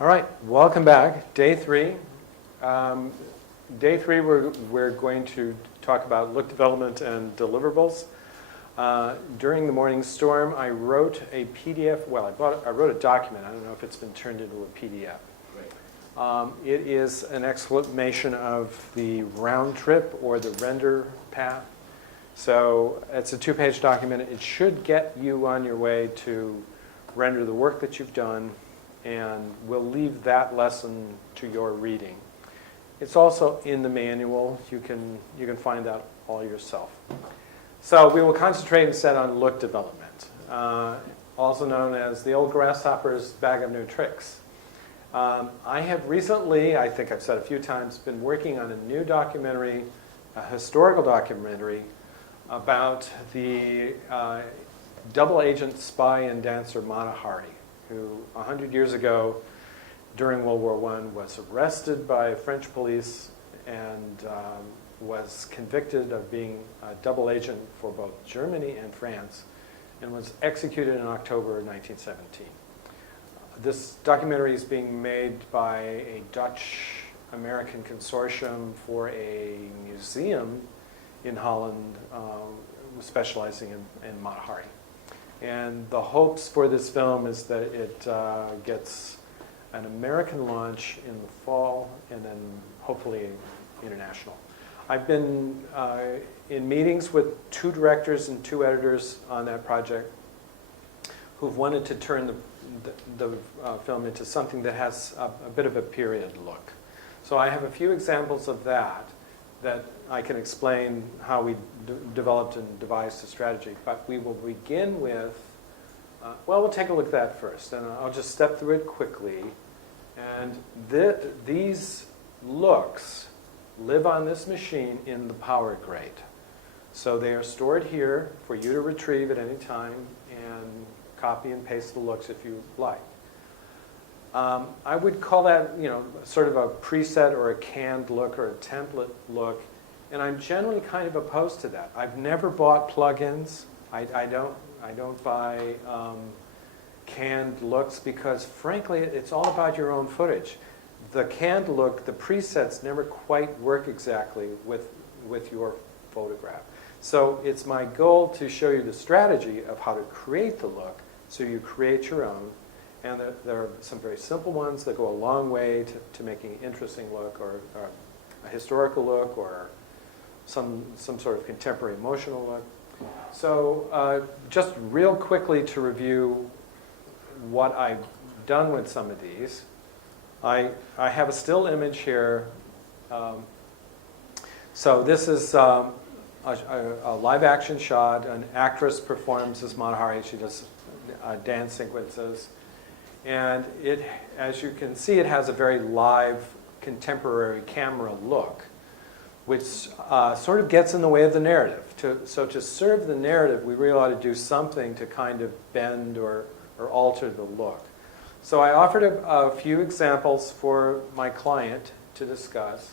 All right, welcome back. Day three. Day three, we're going to talk about Look Development and Deliverables. During the morning storm, I wrote a PDF. Well, I wrote a document. I don't know if it's been turned into a PDF. It is an explanation of the round trip or the render path. So it's a 2-page document. It should get you on your way to render the work that you've done, and we'll leave that lesson to your reading. It's also in the manual. You can find that all yourself. So we will concentrate instead on look development, also known as the old grasshopper's bag of new tricks. I have recently, I think I've said a few times, been working on a new documentary, a historical documentary, about the double agent spy and dancer Mata Hari, who 100 years ago during World War I was arrested by French police and was convicted of being a double agent for both Germany and France, and was executed in October 1917. This documentary is being made by a Dutch-American consortium for a museum in Holland specializing in Mata Hari. And the hopes for this film is that it gets an American launch in the fall and then hopefully international. I've been in meetings with 2 directors and 2 editors on that project who've wanted to turn the film into something that has a bit of a period look. So I have a few examples of that I can explain how we developed and devised a strategy. But we will begin with, we'll take a look at that first. And I'll just step through it quickly. And these looks live on this machine in the power grate. So they are stored here for you to retrieve at any time and copy and paste the looks if you like. I would call that, sort of a preset or a canned look or a template look, and I'm generally kind of opposed to that. I've never bought plugins. I don't buy canned looks because, frankly, it's all about your own footage. The canned look, the presets never quite work exactly with your photograph. So it's my goal to show you the strategy of how to create the look, so you create your own. And there are some very simple ones that go a long way to making an interesting look, or a historical look, or some sort of contemporary emotional look. So just real quickly to review what I've done with some of these. I have a still image here. So this is a live action shot. An actress performs as Mata Hari. She does dance sequences. And it, as you can see, it has a very live, contemporary camera look, which sort of gets in the way of the narrative. So to serve the narrative, we really ought to do something to kind of bend or alter the look. So I offered a few examples for my client to discuss.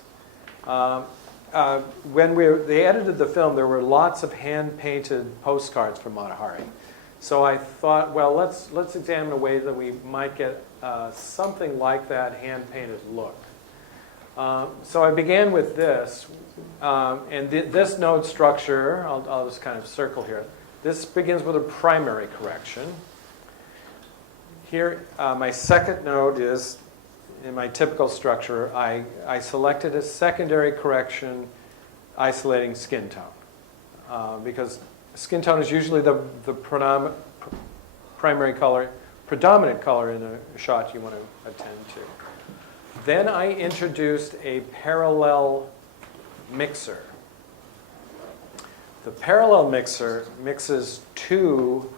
When they edited the film, there were lots of hand-painted postcards from Mata Hari. So I thought, well, let's examine a way that we might get something like that hand-painted look. So I began with this, and this node structure, I'll just kind of circle here. This begins with a primary correction. Here, my second node is, in my typical structure, I selected a secondary correction isolating skin tone, because skin tone is usually the predominant color in a shot you want to attend to. Then I introduced a parallel mixer. The parallel mixer mixes 2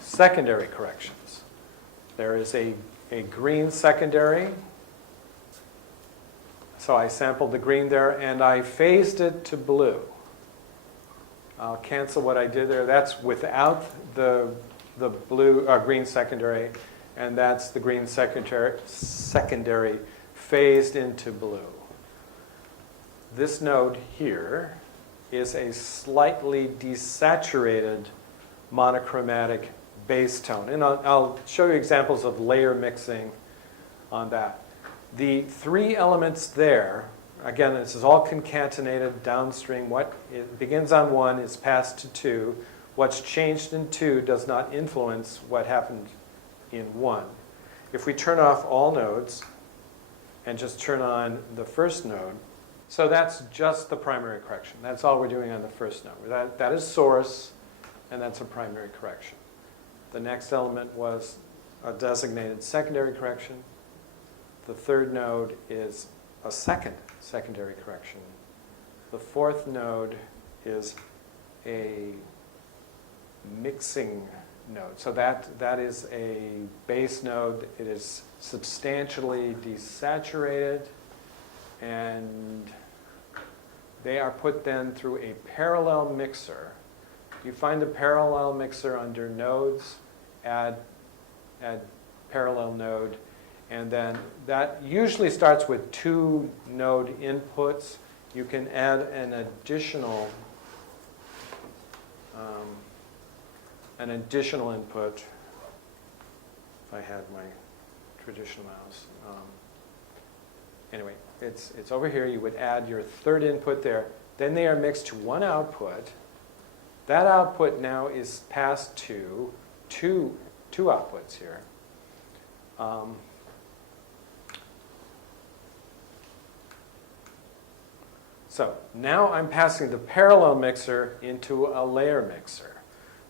secondary corrections. There is a green secondary. So I sampled the green there, and I phased it to blue. I'll cancel what I did there. That's without the green secondary, and that's the green secondary phased into blue. This node here is a slightly desaturated monochromatic base tone. And I'll show you examples of layer mixing on that. The three elements there, again, this is all concatenated downstream. What it begins on 1 is passed to 2. What's changed in 2 does not influence what happened in 1. If we turn off all nodes and just turn on the first node, so that's just the primary correction. That's all we're doing on the first node. That is source, and that's a primary correction. The next element was a designated secondary correction. The third node is a second secondary correction. The fourth node is a mixing node. So that is a base node. It is substantially desaturated, and they are put then through a parallel mixer. You find the parallel mixer under nodes, add parallel node, and then that usually starts with 2 node inputs. You can add an additional input. If I had my traditional mouse. Anyway, it's over here. You would add your third input there. Then they are mixed to one output. That output now is passed to two outputs here. So now I'm passing the parallel mixer into a layer mixer.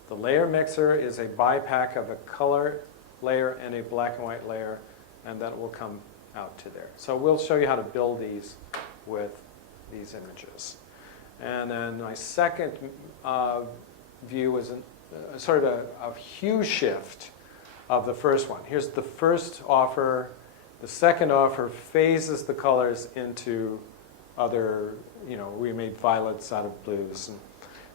The layer mixer is a bipack of a color layer and a black and white layer, and that will come out to there. So we'll show you how to build these with these images. And then my second view was sort of a hue shift of the first one. Here's the first offer. The second offer phases the colors into other, we made violets out of blues. And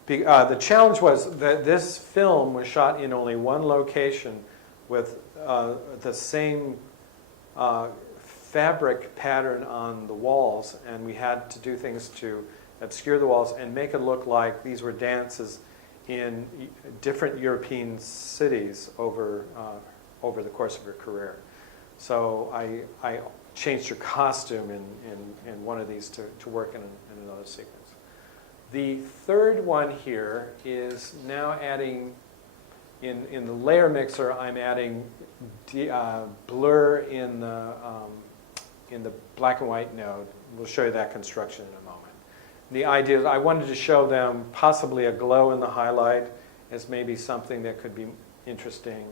the challenge was that this film was shot in only one location with the same fabric pattern on the walls, and we had to do things to obscure the walls and make it look like these were dances in different European cities over the course of her career. So I changed her costume in one of these to work in another sequence. The third one here is now adding, in the layer mixer, I'm adding blur in the black and white node. We'll show you that construction in a moment. The idea is I wanted to show them possibly a glow in the highlight as maybe something that could be interesting,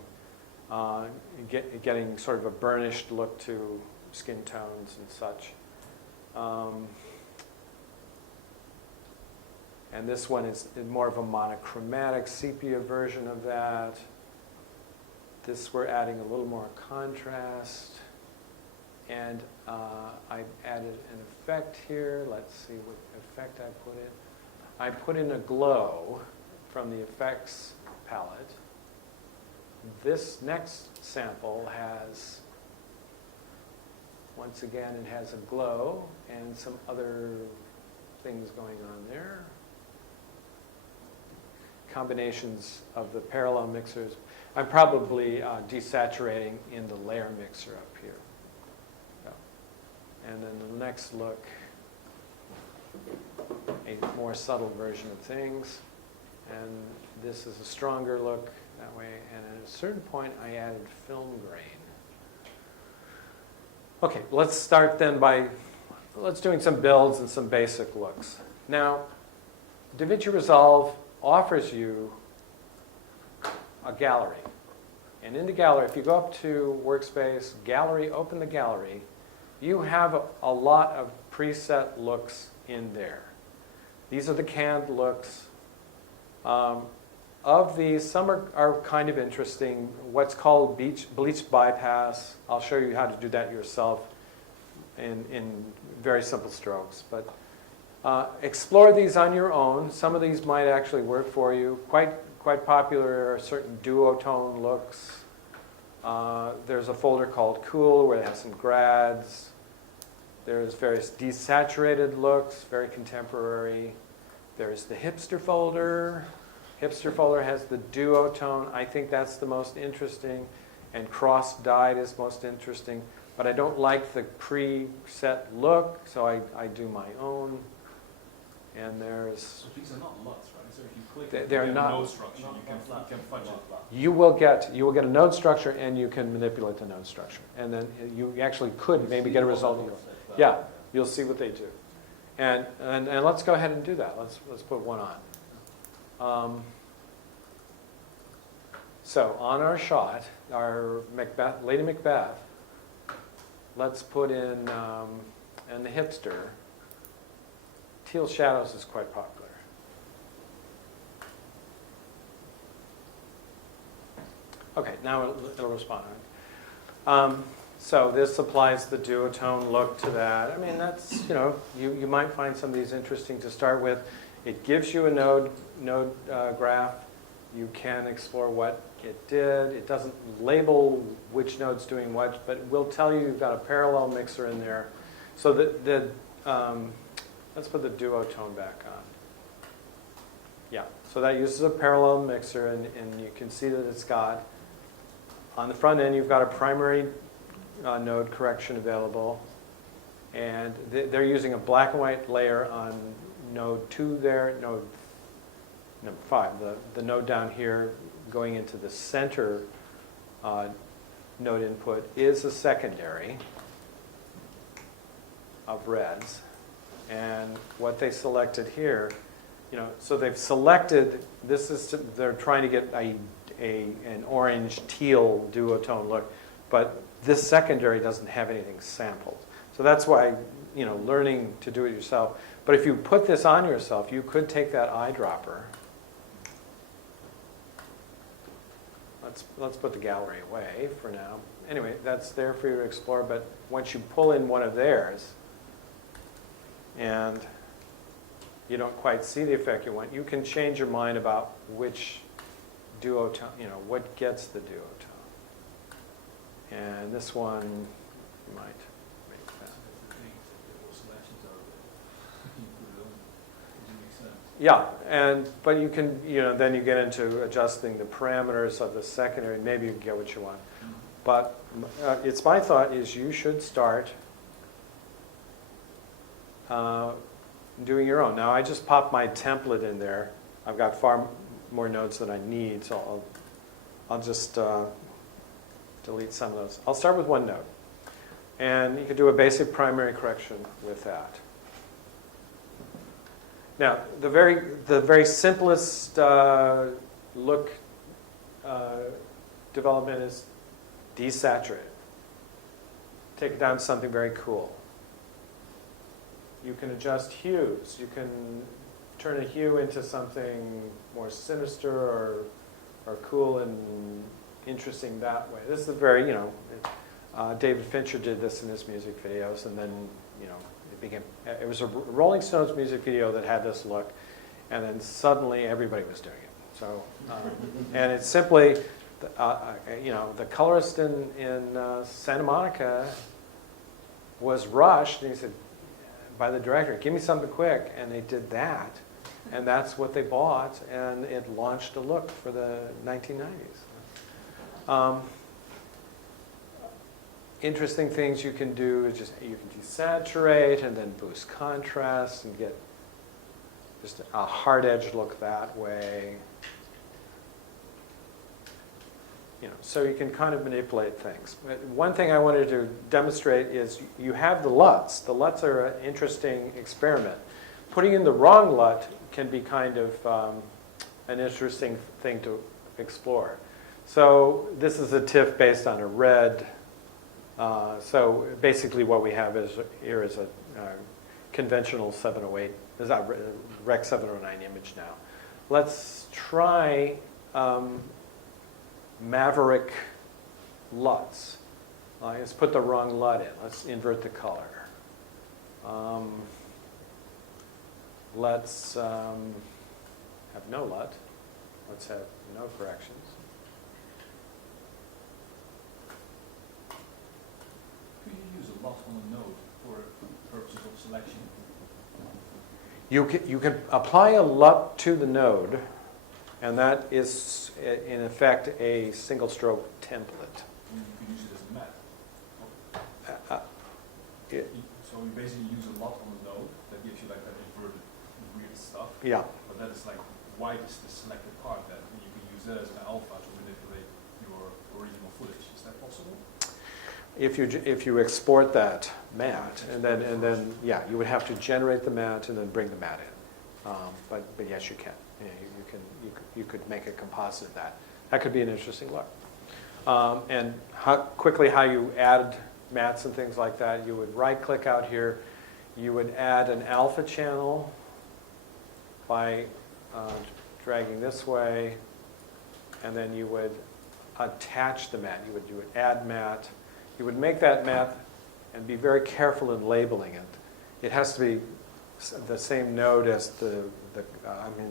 getting sort of a burnished look to skin tones and such. And this one is more of a monochromatic sepia version of that. This we're adding a little more contrast. And I added an effect here. Let's see what effect I put in. I put in a glow from the effects palette. This next sample has, once again, it has a glow and some other things going on there. Combinations of the parallel mixers. I'm probably desaturating in the layer mixer up here. And then the next look, a more subtle version of things. And this is a stronger look that way. And at a certain point, I added film grain. Okay, let's start then by, let's doing some builds and some basic looks. Now, DaVinci Resolve offers you a gallery. And in the gallery, if you go up to Workspace, Gallery, open the gallery, you have a lot of preset looks in there. These are the canned looks. Of these, some are kind of interesting. What's called bleach bypass. I'll show you how to do that yourself in very simple strokes. But explore these on your own. Some of these might actually work for you. Quite popular are certain duotone looks. There's a folder called Cool where it has some grads. There's various desaturated looks, very contemporary. There's the hipster folder. Hipster folder has the duotone. I think that's the most interesting. And cross-dyed is most interesting. but I don't like the preset look, so I do my own. And there's... So these are not LUTs, right? So if you click they're the not, node structure, you can fudge it. you will get a node structure, and you can manipulate the node structure. And then you actually could maybe get a result. Yeah, you'll see what they do. And let's go ahead and do that. Let's put one on. So on our shot, our Macbeth, Lady Macbeth, let's put in, and the hipster, teal shadows is quite popular. Okay, now it'll respond. So this applies the duotone look to that. I mean, that's, you might find some of these interesting to start with. It gives you a node graph. You can explore what it did. It doesn't label which node's doing what, but will tell you you've got a parallel mixer in there. So let's put the duotone back on. Yeah, so that uses a parallel mixer, and you can see that it's got, on the front end, you've got a primary node correction available, and they're using a black and white layer on node 2 there, node number 5, the node down here going into the center node input is a secondary of reds. And what they selected here, so they've selected, they're trying to get an orange teal duotone look, but this secondary doesn't have anything sampled. So that's why, learning to do it yourself. But if you put this on yourself, you could take that eyedropper. Let's put the gallery away for now. Anyway, that's there for you to explore, but once you pull in one of theirs, and you don't quite see the effect you want, you can change your mind about which duotone, what gets the duotone. And this one, you might make that. Yeah, but you can, then you get into adjusting the parameters of the secondary. Maybe you can get what you want. But it's my thought is you should start doing your own. Now I just popped my template in there. I've got far more nodes than I need, so I'll just delete some of those. I'll start with one node, and you can do a basic primary correction with that. Now the very simplest look development is desaturate. Take it down to something very cool. You can adjust hues. You can turn a hue into something more sinister or cool and interesting that way. This is a very, David Fincher did this in his music videos, and then, it was a Rolling Stones music video that had this look, and then suddenly everybody was doing it. So, and it's simply, the colorist in Santa Monica was rushed, and he said, by the director, give me something quick, and they did that, and that's what they bought, and it launched a look for the 1990s. Interesting things you can do is you can desaturate and then boost contrast and get just a hard edge look that way. So you can kind of manipulate things. One thing I wanted to demonstrate is you have the LUTs. The LUTs are an interesting experiment. Putting in the wrong LUT can be kind of an interesting thing to explore. So this is a TIFF based on a red. So basically what we have here is a conventional 708. There's a Rec 709 image now. Let's try Maverick LUTs. Let's put the wrong LUT in. Let's invert the color. Let's have no LUT. Let's have no corrections. Could you use a LUT on a node for purposes of selection? You can apply a LUT to the node, and that is, in effect, a single-stroke template. You can use it as a map. So you basically use a lot on the node that gives you like that inverted weird stuff. Yeah. But that is like white is the selected part that you can use that as an alpha to manipulate your original footage. Is that possible? If you export that mat, and then yeah, you would have to generate the mat and then bring the mat in. But yes, you can. Yeah, you could make a composite of that. That could be an interesting look. And quickly how you add mats and things like that, you would right-click out here. You would add an alpha channel by dragging this way, and then you would attach the mat. You would add mat. You would make that mat and be very careful in labeling it. It has to be the same node as the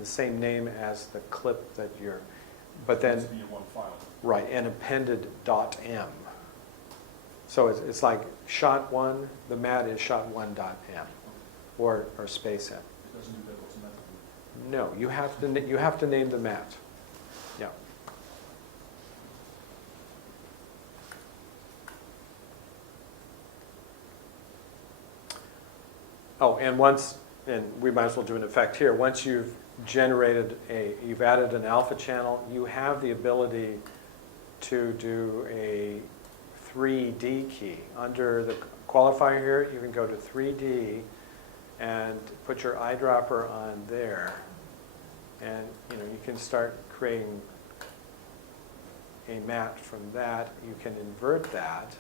same name as the clip that you're, but then, It has to be in one file. right, and appended .m. So it's like shot one, the mat is shot one .m, or space m. It doesn't do that automatically. No, you have to name the mat. Yeah. Oh, and we might as well do an effect here. Once you've you've added an alpha channel, you have the ability to do a 3D key. Under the qualifier here, you can go to 3D and put your eyedropper on there, and you can start creating a mat from that. You can invert that.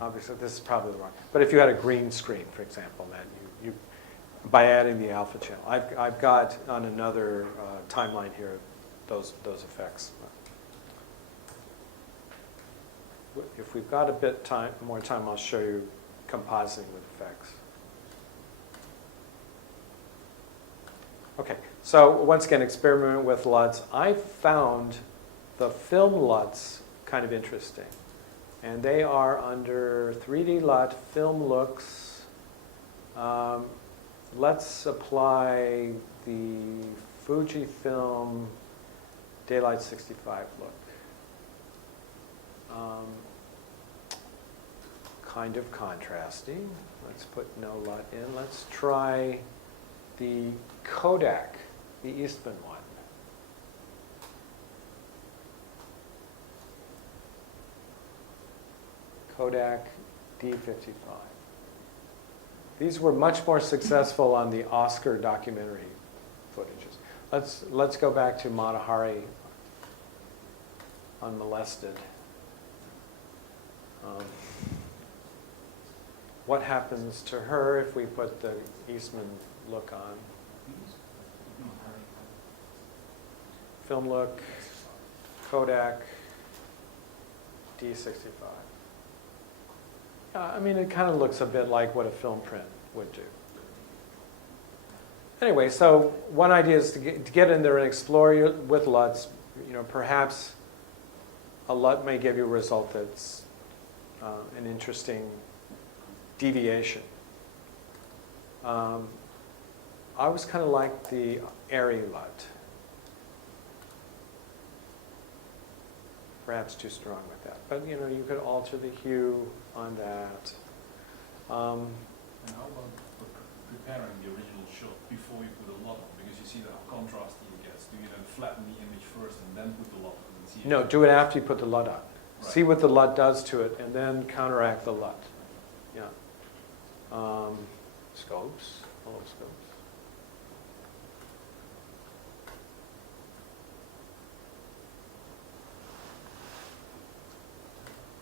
Obviously, this is probably the wrong. But if you had a green screen, for example, then you by adding the alpha channel, I've got on another timeline here those effects. If we've got a bit more time, I'll show you compositing with effects. Okay, so once again, experiment with LUTs. I found the film LUTs kind of interesting. And they are under 3D LUT, film looks. Let's apply the Fujifilm Daylight 65 look. Kind of contrasty. Let's put no LUT in. Let's try the Kodak, the Eastman one. Kodak D55. These were much more successful on the Oscar documentary footages. Let's go back to Mata Hari, Unmolested. What happens to her if we put the Eastman look on? Film look, Kodak D65. I mean, it kind of looks a bit like what a film print would do. Anyway, so one idea is to get in there and explore with LUTs. Perhaps a LUT may give you a result that's an interesting deviation. I always kind of like the airy LUT. Perhaps too strong with that. But you could alter the hue on that. And how about preparing the original shot before you put a LUT on? Because you see how contrasty it gets. Do you then flatten the image first and then put the LUT on? And see No, do it after you put the LUT on. Right. See what the LUT does to it, and then counteract the LUT. Yeah. Scopes. Hello, scopes.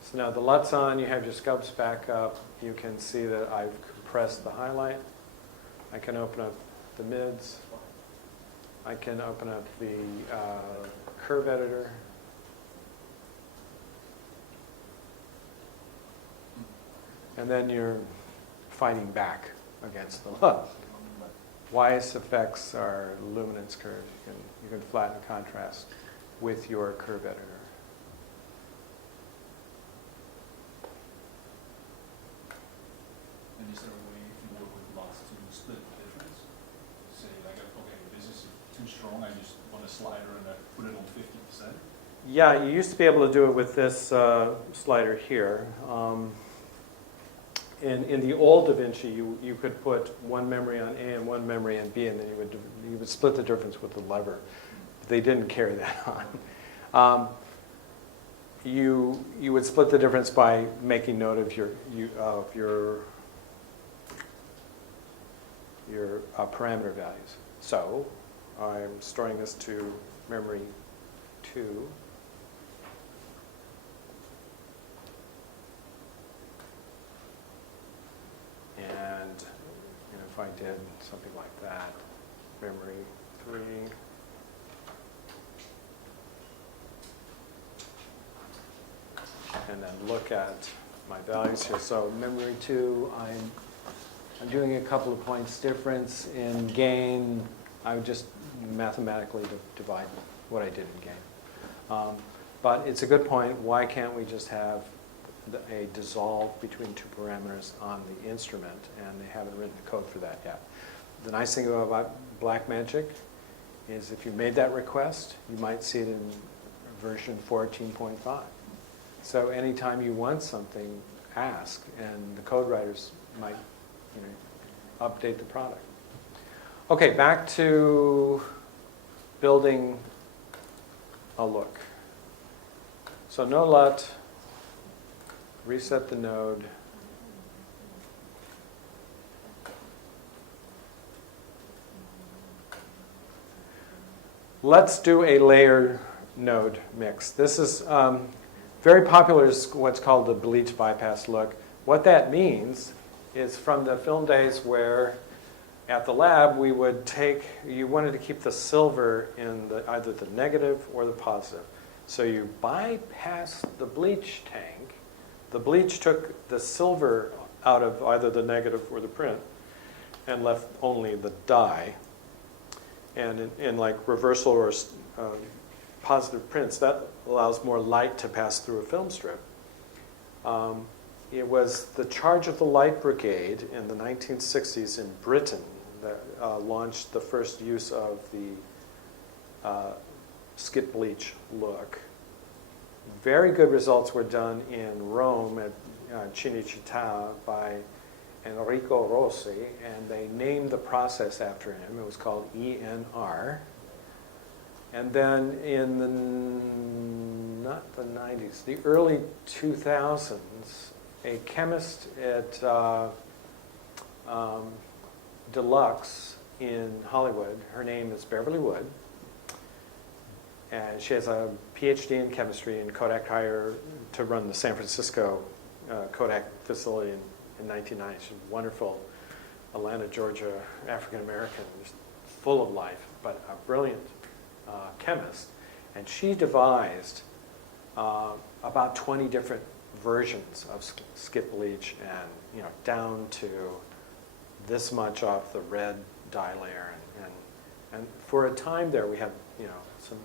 So now the LUT's on, you have your scopes back up. You can see that I've compressed the highlight. I can open up the mids. I can open up the curve editor. And then you're fighting back against the LUT. Weiss effects are luminance curves. You can flatten contrast with your curve editor. And is there a way, if you work with LUTs, to split the difference? Say, like, okay, this is too strong, I just want a slider and I put it on 50%? Yeah, you used to be able to do it with this slider here. in the old DaVinci, you could put one memory on A and one memory on B, and then you would split the difference with the lever. They didn't carry that on. You would split the difference by making note of your parameter values. So I'm storing this to memory 2. And if I did something like that, memory 3. And then look at my values here. So memory 2, I'm doing a couple of points difference in gain. I would just mathematically divide what I did in gain. But it's a good point. Why can't we just have a dissolve between two parameters on the instrument? And they haven't written the code for that yet. The nice thing about Blackmagic is if you made that request, you might see it in version 14.5. So anytime you want something, ask, and the code writers might update the product. Okay, back to building a look. So no LUT, reset the node. Let's do a layer node mix. This is very popular, is what's called the bleach bypass look. What that means is from the film days where at the lab we would you wanted to keep the silver in either the negative or the positive. So you bypassed the bleach tank. The bleach took the silver out of either the negative or the print and left only the dye. And in like reversal or positive prints, that allows more light to pass through a film strip. It was the Charge of the Light Brigade in the 1960s in Britain that launched the first use of the skip bleach look. Very good results were done in Rome at Cinecittà by Enrico Rossi, and they named the process after him. It was called ENR. And then in not the 90s, the early 2000s, a chemist at Deluxe in Hollywood, her name is Beverly Wood, and she has a PhD in chemistry, and Kodak hired her to run the San Francisco Kodak facility in 1990. She's a wonderful Atlanta, Georgia, African-American, just full of life, but a brilliant chemist. And she devised about 20 different versions of skip bleach, and down to this much off the red dye layer. And for a time there, we had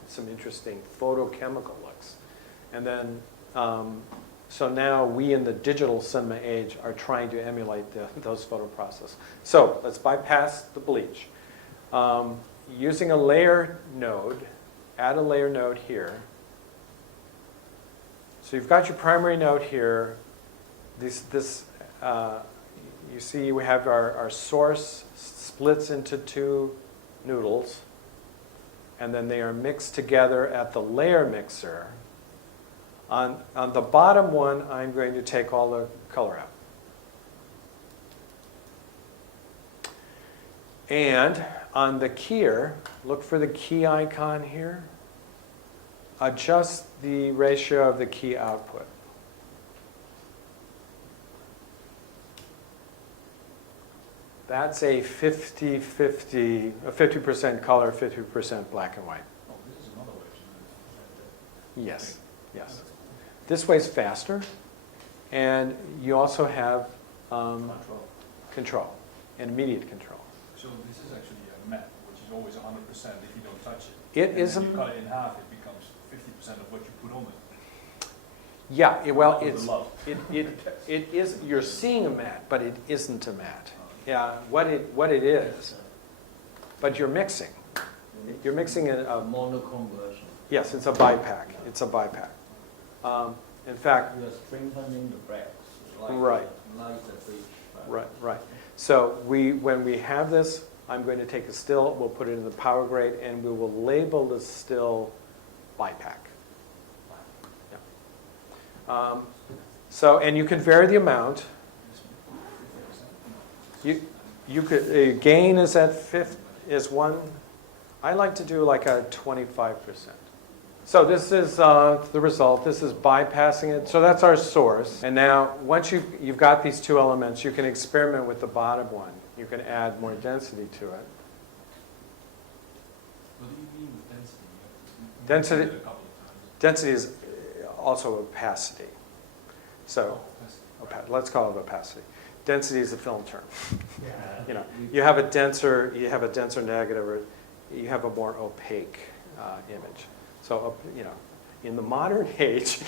some interesting photochemical looks. And then so now we in the digital cinema age are trying to emulate those photo processes. So let's bypass the bleach. Using a layer node, add a layer node here. So you've got your primary node here. You see we have our source splits into two noodles, and then they are mixed together at the layer mixer. On the bottom one, I'm going to take all the color out. And on the keyer, look for the key icon here. Adjust the ratio of the key output. That's a 50-50, a 50% color, 50% black and white. Oh, this is another way to do it. Yes, yes. This way's faster, and you also have control, and immediate control. So this is actually a matte, which is always 100% if you don't touch it. It is. If you cut it in half, it becomes 50% of what you put on it. Yeah, it is. You're seeing a matte, but it isn't a matte. Yeah, what it is, but you're mixing. You're mixing a monochrome version. Yes, it's a bipack. It's a bipack. In fact, You are strengthening the blacks. like Right. like the bridge. Right, right. So when we have this, I'm going to take a still, we'll put it in the power grade, and we will label the still BIPAC. Yeah. So, and you can vary the amount. You could, gain is at is 1. I like to do like a 25%. So this is the result. This is bypassing it. So that's our source. And now, once you've got these two elements, you can experiment with the bottom one. You can add more density to it. What do you mean with density? Density- You did it a couple of times. Density is also opacity. So Opacity. let's call it opacity. Density is a film term. Yeah. You know, you have a denser negative, or you have a more opaque image. So, you know, in the modern age,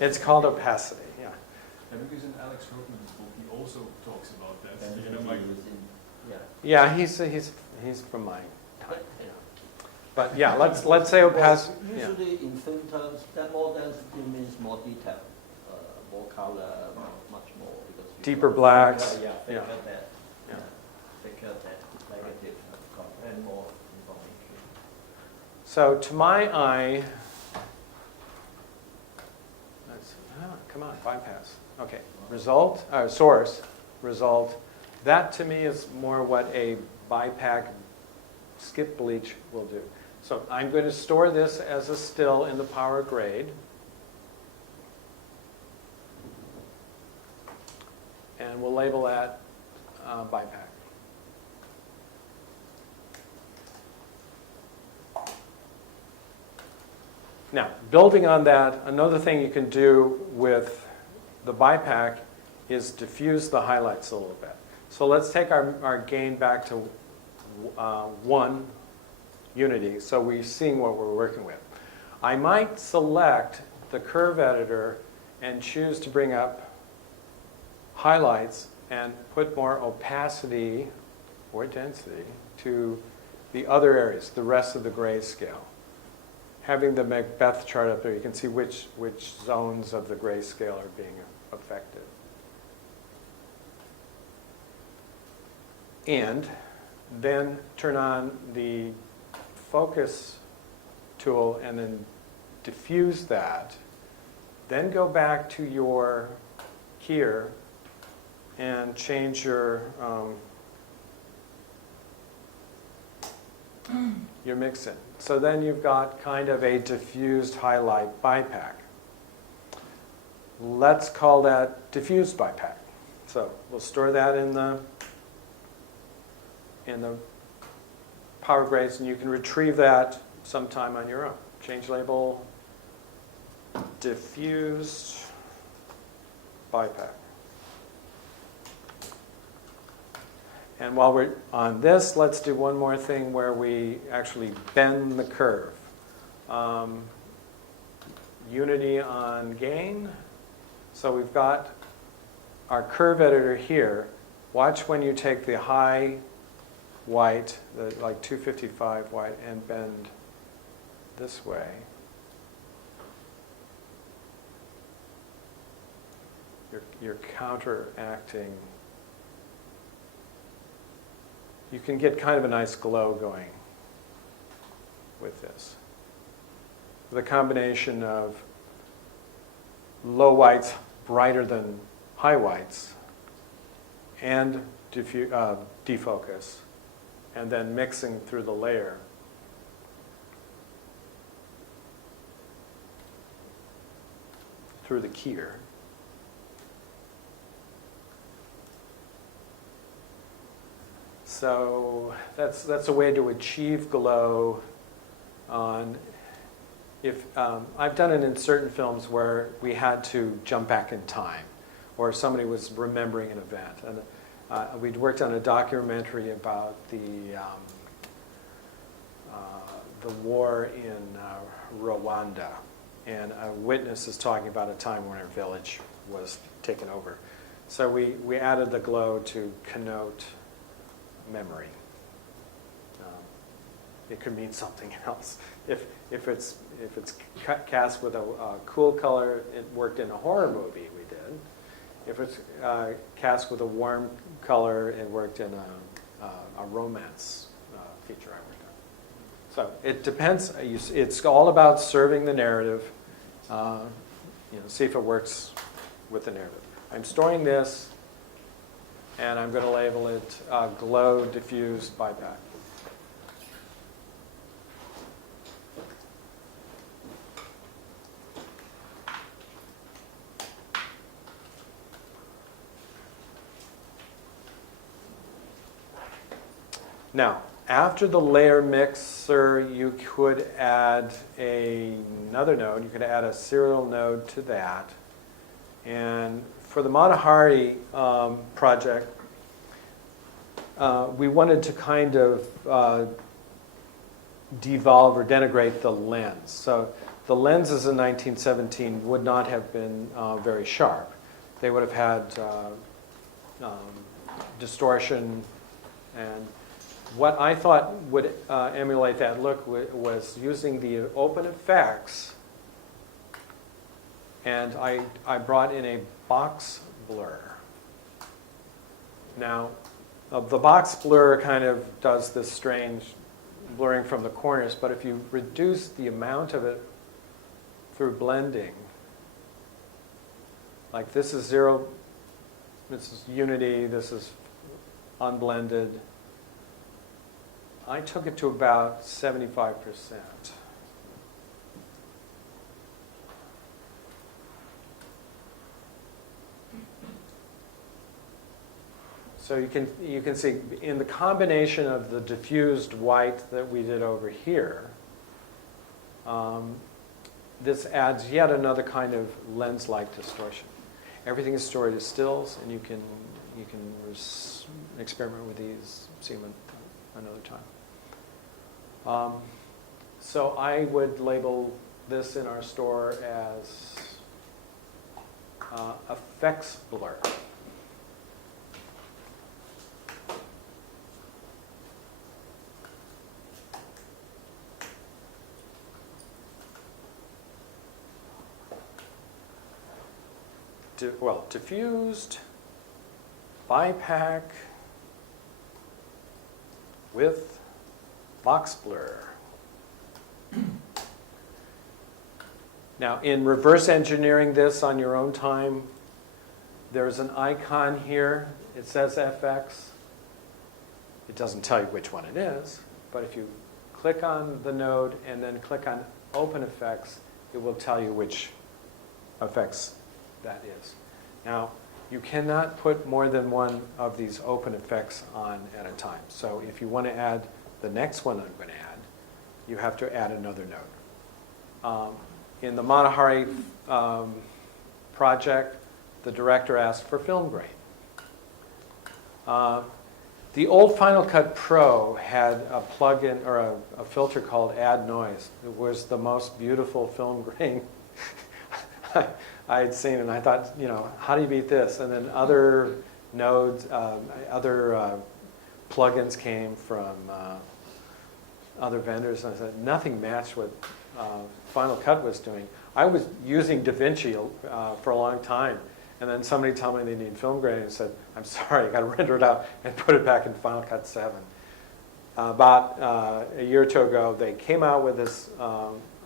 it's called opacity. Yeah. And because in Alex Herkman's book, he also talks about density. And I'm like, Yeah. Yeah, he's from mine. But yeah, let's say opacity. Yeah. Usually in film terms, that more density means more detail, more color, much more. Because you Deeper got blacks. thicker, Yeah. thicker that, Yeah. thicker that negative and more information. So to my eye, come on, bypass. Okay, result, source, result. That to me is more what a BIPAC skip bleach will do. So I'm going to store this as a still in the power grade. And we'll label that BIPAC. Now, building on that, another thing you can do with the BIPAC is diffuse the highlights a little bit. So let's take our gain back to 1 unity, so we're seeing what we're working with. I might select the curve editor and choose to bring up highlights and put more opacity or density to the other areas, the rest of the grayscale. Having the Macbeth chart up there, you can see which zones of the grayscale are being affected. And then turn on the focus tool and then diffuse that. Then go back to your here and change your mix-in. So then you've got kind of a diffused highlight BIPAC. Let's call that diffused BIPAC. So we'll store that in the power grades, and you can retrieve that sometime on your own. Change label, diffused BIPAC. And while we're on this, let's do one more thing where we actually bend the curve. Unity on gain. So we've got our curve editor here. Watch when you take the high white, like 255 white, and bend this way. You're counteracting. You can get kind of a nice glow going with this. The combination of low whites brighter than high whites and defocus, and then mixing through the layer. Through the keyer. So that's a way to achieve glow on, I've done it in certain films where we had to jump back in time, or somebody was remembering an event. And we'd worked on a documentary about the war in Rwanda, and a witness is talking about a time when our village was taken over. So we added the glow to connote memory. It could mean something else. If it's cast with a cool color, it worked in a horror movie we did. if it's cast with a warm color, it worked in a romance feature I worked on. So it depends. It's all about serving the narrative. See if it works with the narrative. I'm storing this, and I'm going to label it Glow Diffused BiPAC. Now, after the layer mixer, you could add another node. You could add a serial node to that. And for the Matahari project, we wanted to kind of devolve or denigrate the lens. So the lenses in 1917 would not have been very sharp. They would have had distortion, and what I thought would emulate that look was using the open effects, and I brought in a box blur. Now, the box blur kind of does this strange blurring from the corners, but if you reduce the amount of it through blending, like this is 0, this is unity, this is unblended, I took it to about 75%. So you can see in the combination of the diffused white that we did over here, this adds yet another kind of lens-like distortion. Everything is stored as stills, and you can experiment with these, see them another time. So I would label this in our store as effects blur. Diffused BiPAC with box blur. Now, in reverse engineering this on your own time, there's an icon here. It says FX. It doesn't tell you which one it is, but if you click on the node and then click on Open Effects, it will tell you which effects that is. Now, you cannot put more than one of these open effects on at a time. So if you want to add the next one I'm going to add, you have to add another node. In the Matahari project, the director asked for film grain. The old Final Cut Pro had a plugin or a filter called Add Noise. It was the most beautiful film grain I had seen, and I thought, how do you beat this? And then other nodes, other plugins came from other vendors, and I said nothing matched what Final Cut was doing. I was using DaVinci for a long time, and then somebody told me they need film grain, and said, I'm sorry, I got to render it out and put it back in Final Cut 7. About a year or two ago, they came out with this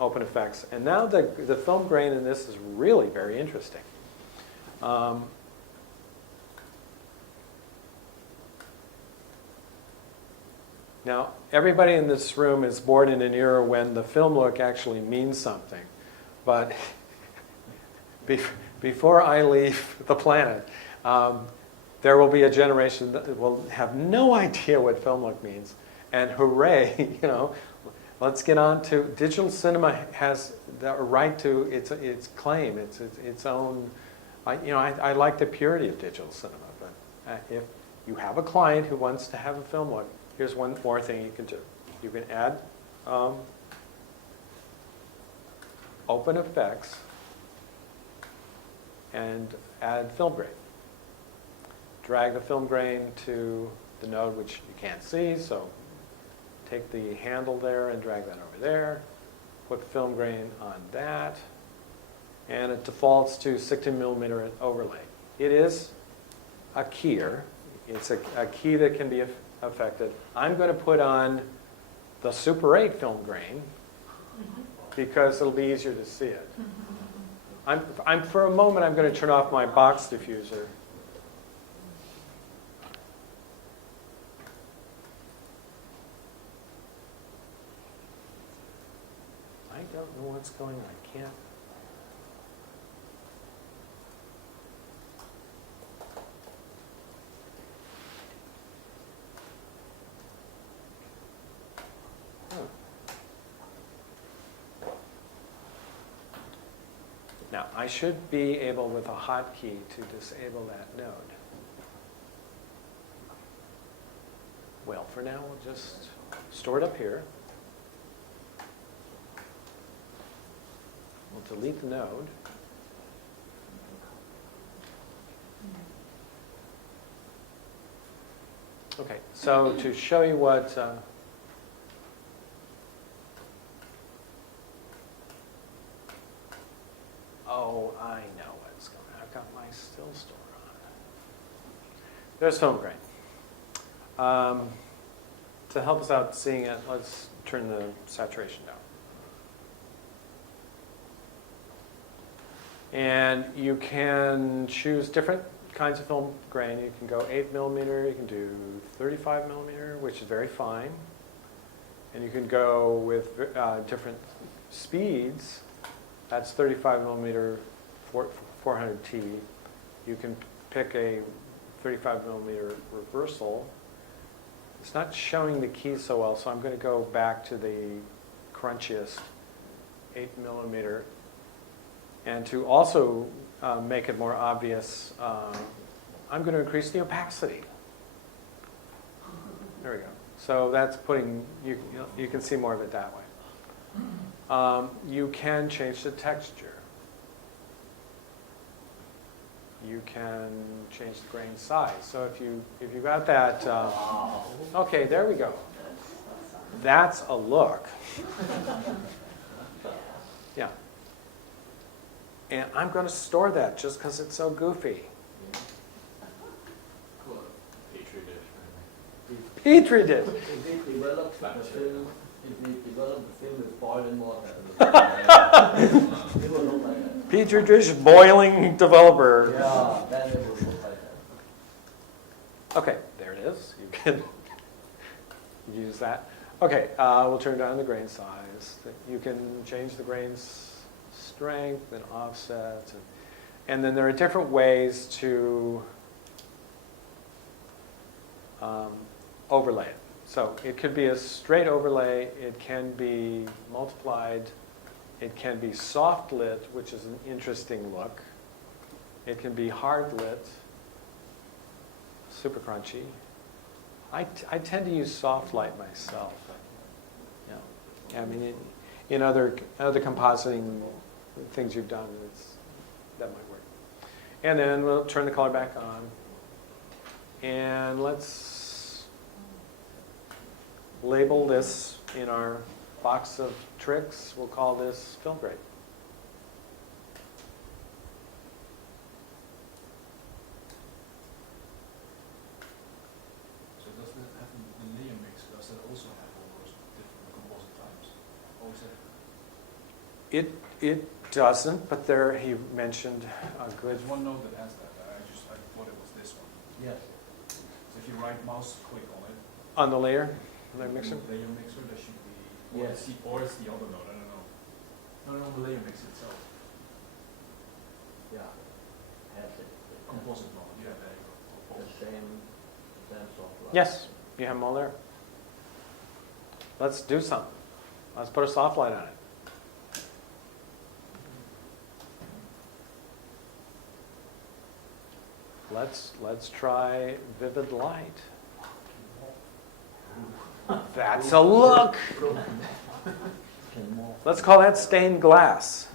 open effects, and now the film grain in this is really very interesting. Now, everybody in this room is born in an era when the film look actually means something, but before I leave the planet, there will be a generation that will have no idea what film look means, and hooray, let's get on to digital cinema has the right to its claim, its own. I like the purity of digital cinema, but if you have a client who wants to have a film look, here's one more thing you can do. You can add open effects and add film grain. Drag the film grain to the node which you can't see, so take the handle there and drag that over there. Put film grain on that, and it defaults to 16mm overlay. It is a keyer. It's a key that can be affected. I'm going to put on the Super 8 film grain because it'll be easier to see it. For a moment, I'm going to turn off my box diffuser. I don't know what's going on. I can't. Now, I should be able, with a hotkey, to disable that node. Well, for now, we'll just store it up here. We'll delete the node. Okay, so to show you what... oh, I know what's going on. I've got my still store on. There's film grain. To help us out seeing it, let's turn the saturation down. And you can choose different kinds of film grain. You can go 8 millimeter, you can do 35 millimeter, which is very fine. And you can go with different speeds. That's 35 millimeter 400T. You can pick a 35 millimeter reversal. It's not showing the keys so well, so I'm going to go back to the crunchiest 8 millimeter. And to also make it more obvious, I'm going to increase the opacity. There we go. So that's putting, you can see more of it that way. You can change the texture. You can change the grain size. So if you got that, okay, there we go. That's a look. Yeah. And I'm going to store that just because it's so goofy. Petri dish. If we develop the film with boiling water, it will look like that. Petri dish boiling developer. Yeah, then it will look like that. Okay, there it is. You can use that. Okay, we'll turn down the grain size. You can change the grain's strength and offset. And then there are different ways to overlay it. So it could be a straight overlay. It can be multiplied. It can be soft lit, which is an interesting look. It can be hard lit, super crunchy. I tend to use soft light myself. Yeah, I mean, in other compositing things you've done, that might work. And then we'll turn the color back on. And let's label this in our box of tricks. We'll call this film grade. So does it have the layer mix? Does it also have all those different composite types? Or is it? It doesn't, but there he mentioned a good. There's one node that has that. I thought it was this one. Yes. So if you right mouse click on it. On the layer mixer? Layer mixer, there should be. Yes. Or it's the other node, I don't know. No, the layer mix itself. Yeah. Has it. Composite node, yeah, there you go. The same soft light. Yes, you have them all there. Let's do something. Let's put a soft light on it. Let's try vivid light. That's a look. Let's call that stained glass.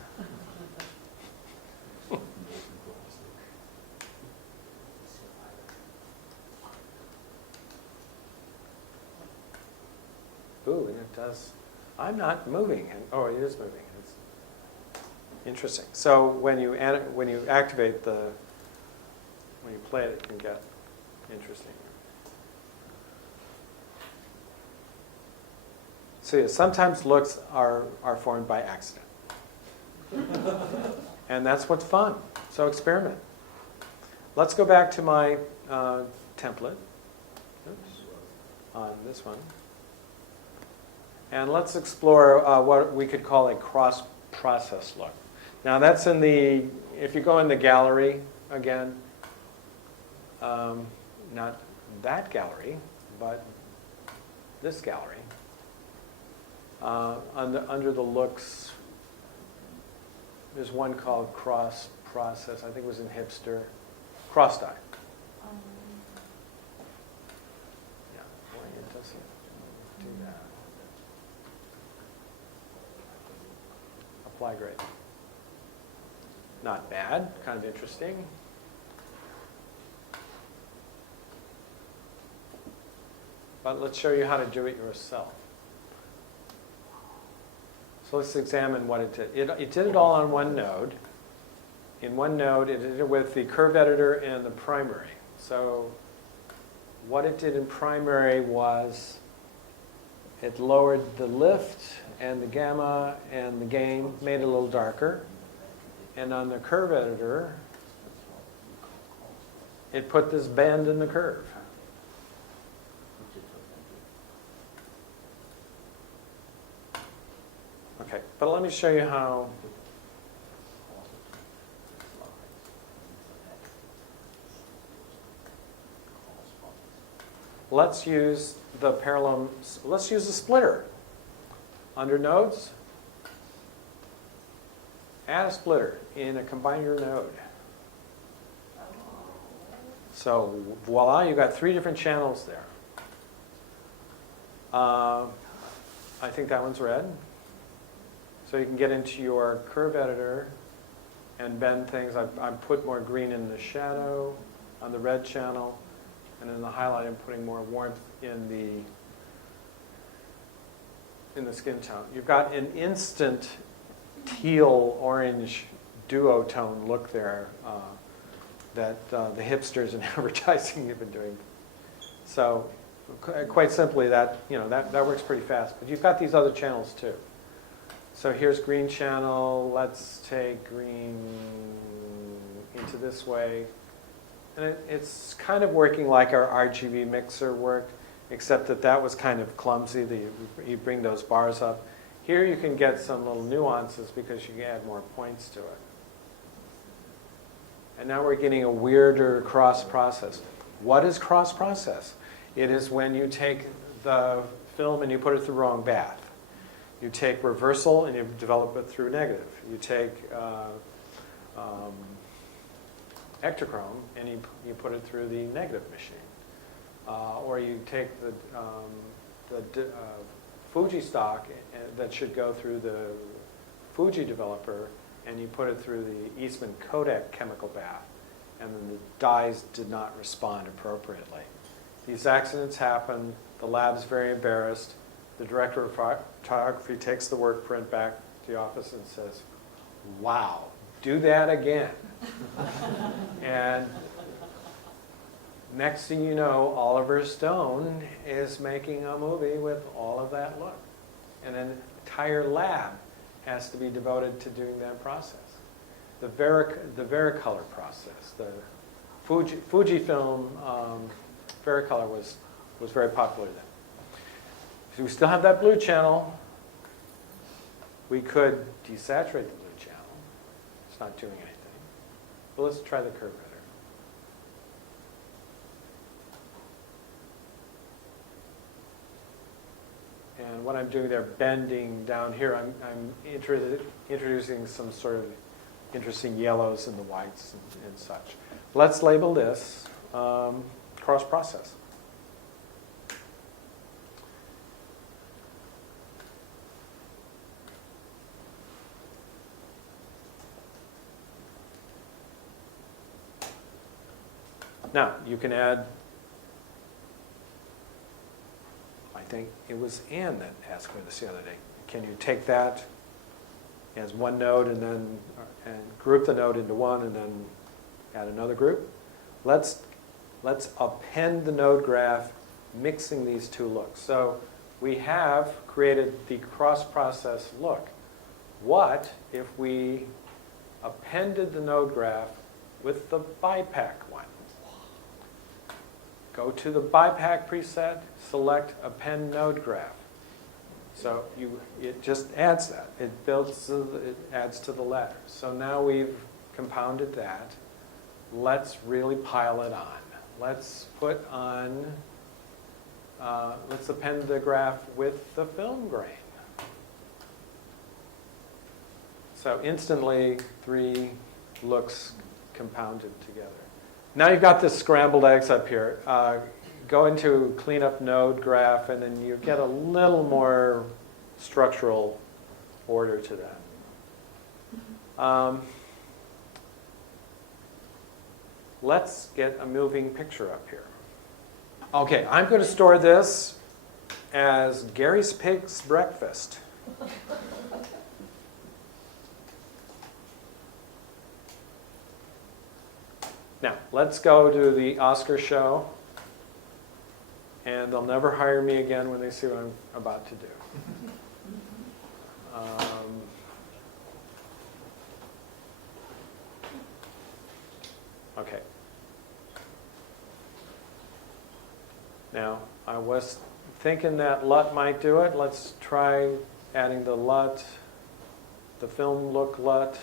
Ooh, and it does. I'm not moving. Oh, it is moving. It's interesting. So when you activate the when you play it, it can get interesting. So yeah, sometimes looks are formed by accident. And that's what's fun. So experiment. Let's go back to my template. Oops. On this one. And let's explore what we could call a cross-process look. Now that's in the, if you go in the gallery again, not that gallery, but this gallery. Under the looks, there's one called cross-process. I think it was in Hipster. Cross-dye. Yeah, boy, it doesn't do that. Apply grade. Not bad, kind of interesting. But let's show you how to do it yourself. So let's examine what it did. It did it all on one node. In one node, it did it with the curve editor and the primary. So what it did in primary was it lowered the lift and the gamma and the gain, made it a little darker. And on the curve editor, it put this bend in the curve. Okay, but let me show you how. Let's use the parallel, let's use a splitter. Under nodes, add a splitter in a combiner node. So voila, you've got 3 different channels there. I think that one's red. So you can get into your curve editor and bend things. I've put more green in the shadow on the red channel, and in the highlight I'm putting more warmth in the skin tone. You've got an instant teal-orange duotone look there that the hipsters in advertising have been doing. So quite simply, that works pretty fast. But you've got these other channels too. So here's green channel. Let's take green into this way. And it's kind of working like our RGB mixer worked, except that was kind of clumsy. You bring those bars up. Here you can get some little nuances because you can add more points to it. And now we're getting a weirder cross-process. What is cross-process? It is when you take the film and you put it through the wrong bath. You take reversal and you develop it through negative. You take ectochrome and you put it through the negative machine. Or you take the Fuji stock that should go through the Fuji developer and you put it through the Eastman Kodak chemical bath, and then the dyes did not respond appropriately. These accidents happen. The lab's very embarrassed. The director of photography takes the work print back to the office and says, "Wow, do that again." And next thing you know, Oliver Stone is making a movie with all of that look. And an entire lab has to be devoted to doing that process. The Vericolor process, the Fujifilm Vericolor was very popular then. So we still have that blue channel. We could desaturate the blue channel. It's not doing anything. But let's try the curve editor. And what I'm doing there, bending down here, I'm introducing some sort of interesting yellows and the whites and such. Let's label this cross-process. Now, you can add, I think it was Ann that asked me this the other day. Can you take that as one node and then group the node into one and then add another group? let's append the node graph mixing these two looks. So we have created the cross-process look. What if we appended the node graph with the BiPAC one? Go to the BiPAC preset, select Append Node Graph. So it just adds that. It adds to the ladder. So now we've compounded that. Let's really pile it on. Let's put on, let's append the graph with the film grain. So instantly, 3 looks compounded together. Now you've got this scrambled eggs up here. Go into clean up node graph, and then you get a little more structural order to that. Let's get a moving picture up here. Okay, I'm going to store this as Gary's Pig's Breakfast. Now, let's go to the Oscar show, and they'll never hire me again when they see what I'm about to do. Okay. Now, I was thinking that LUT might do it. Let's try adding the LUT, the film look LUT,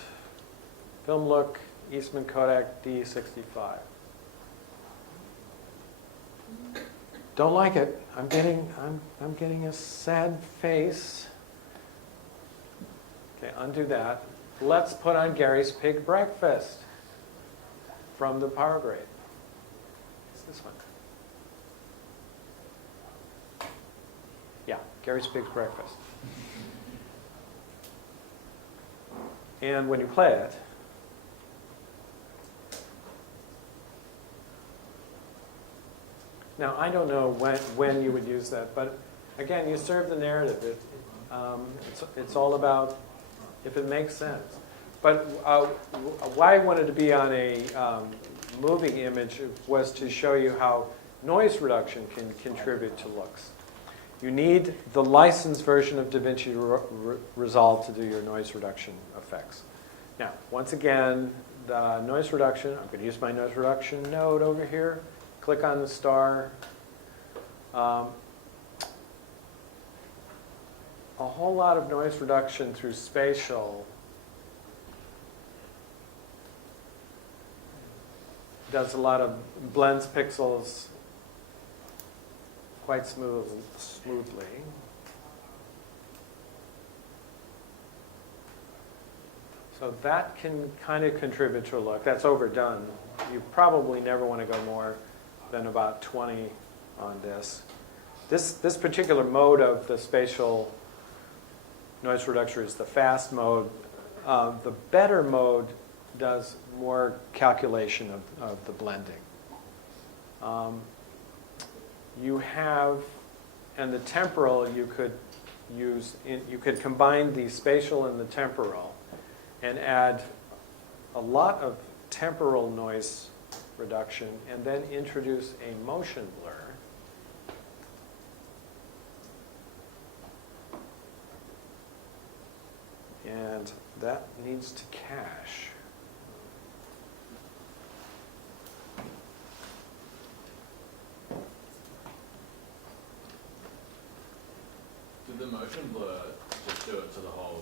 film look Eastman Kodak D65. Don't like it. I'm getting a sad face. Okay, undo that. Let's put on Gary's Pig Breakfast from the Power Grade. It's this one. Yeah, Gary's Pig's Breakfast. And when you play it, now, I don't know when you would use that, but again, you serve the narrative. It's all about if it makes sense. But why I wanted to be on a moving image was to show you how noise reduction can contribute to looks. You need the licensed version of DaVinci Resolve to do your noise reduction effects. Now, once again, the noise reduction, I'm going to use my noise reduction node over here. Click on the star. A whole lot of noise reduction through spatial does a lot of blends pixels quite smoothly. So that can kind of contribute to a look. That's overdone. You probably never want to go more than about 20 on this. This particular mode of the spatial noise reduction is the fast mode. The better mode does more calculation of the blending. You have, and the temporal you could use, you could combine the spatial and the temporal and add a lot of temporal noise reduction and then introduce a motion blur. And that needs to cache. Did the motion blur just do it to the whole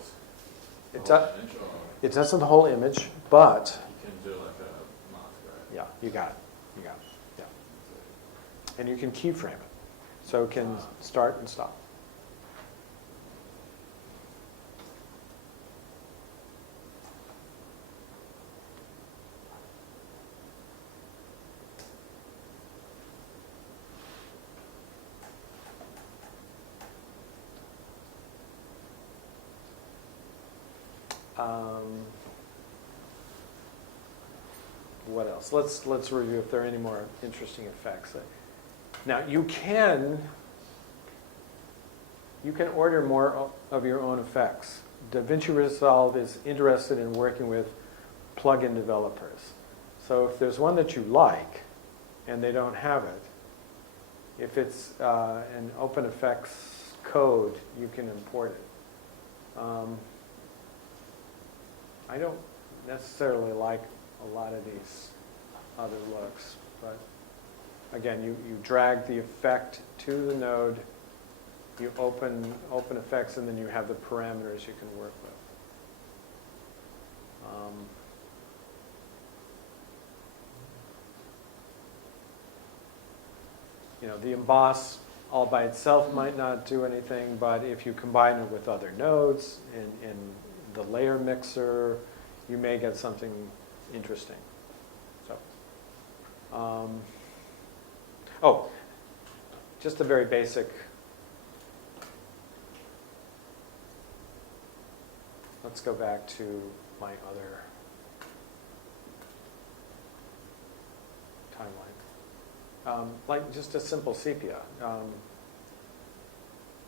It image, or doesn't the whole image, but you can do like a mask, right? yeah, you got it. Yeah. And you can keyframe it. So it can start and stop. What else? Let's review if there are any more interesting effects. Now you can order more of your own effects. DaVinci Resolve is interested in working with plugin developers. So if there's one that you like and they don't have it, if it's an OpenFX code, you can import it. I don't necessarily like a lot of these other looks, but again, you drag the effect to the node, you open OpenFX, and then you have the parameters you can work with. You know, the emboss all by itself might not do anything, but if you combine it with other nodes in the layer mixer, you may get something interesting. So, oh, just a very basic. Let's go back to my other timeline. Like just a simple sepia.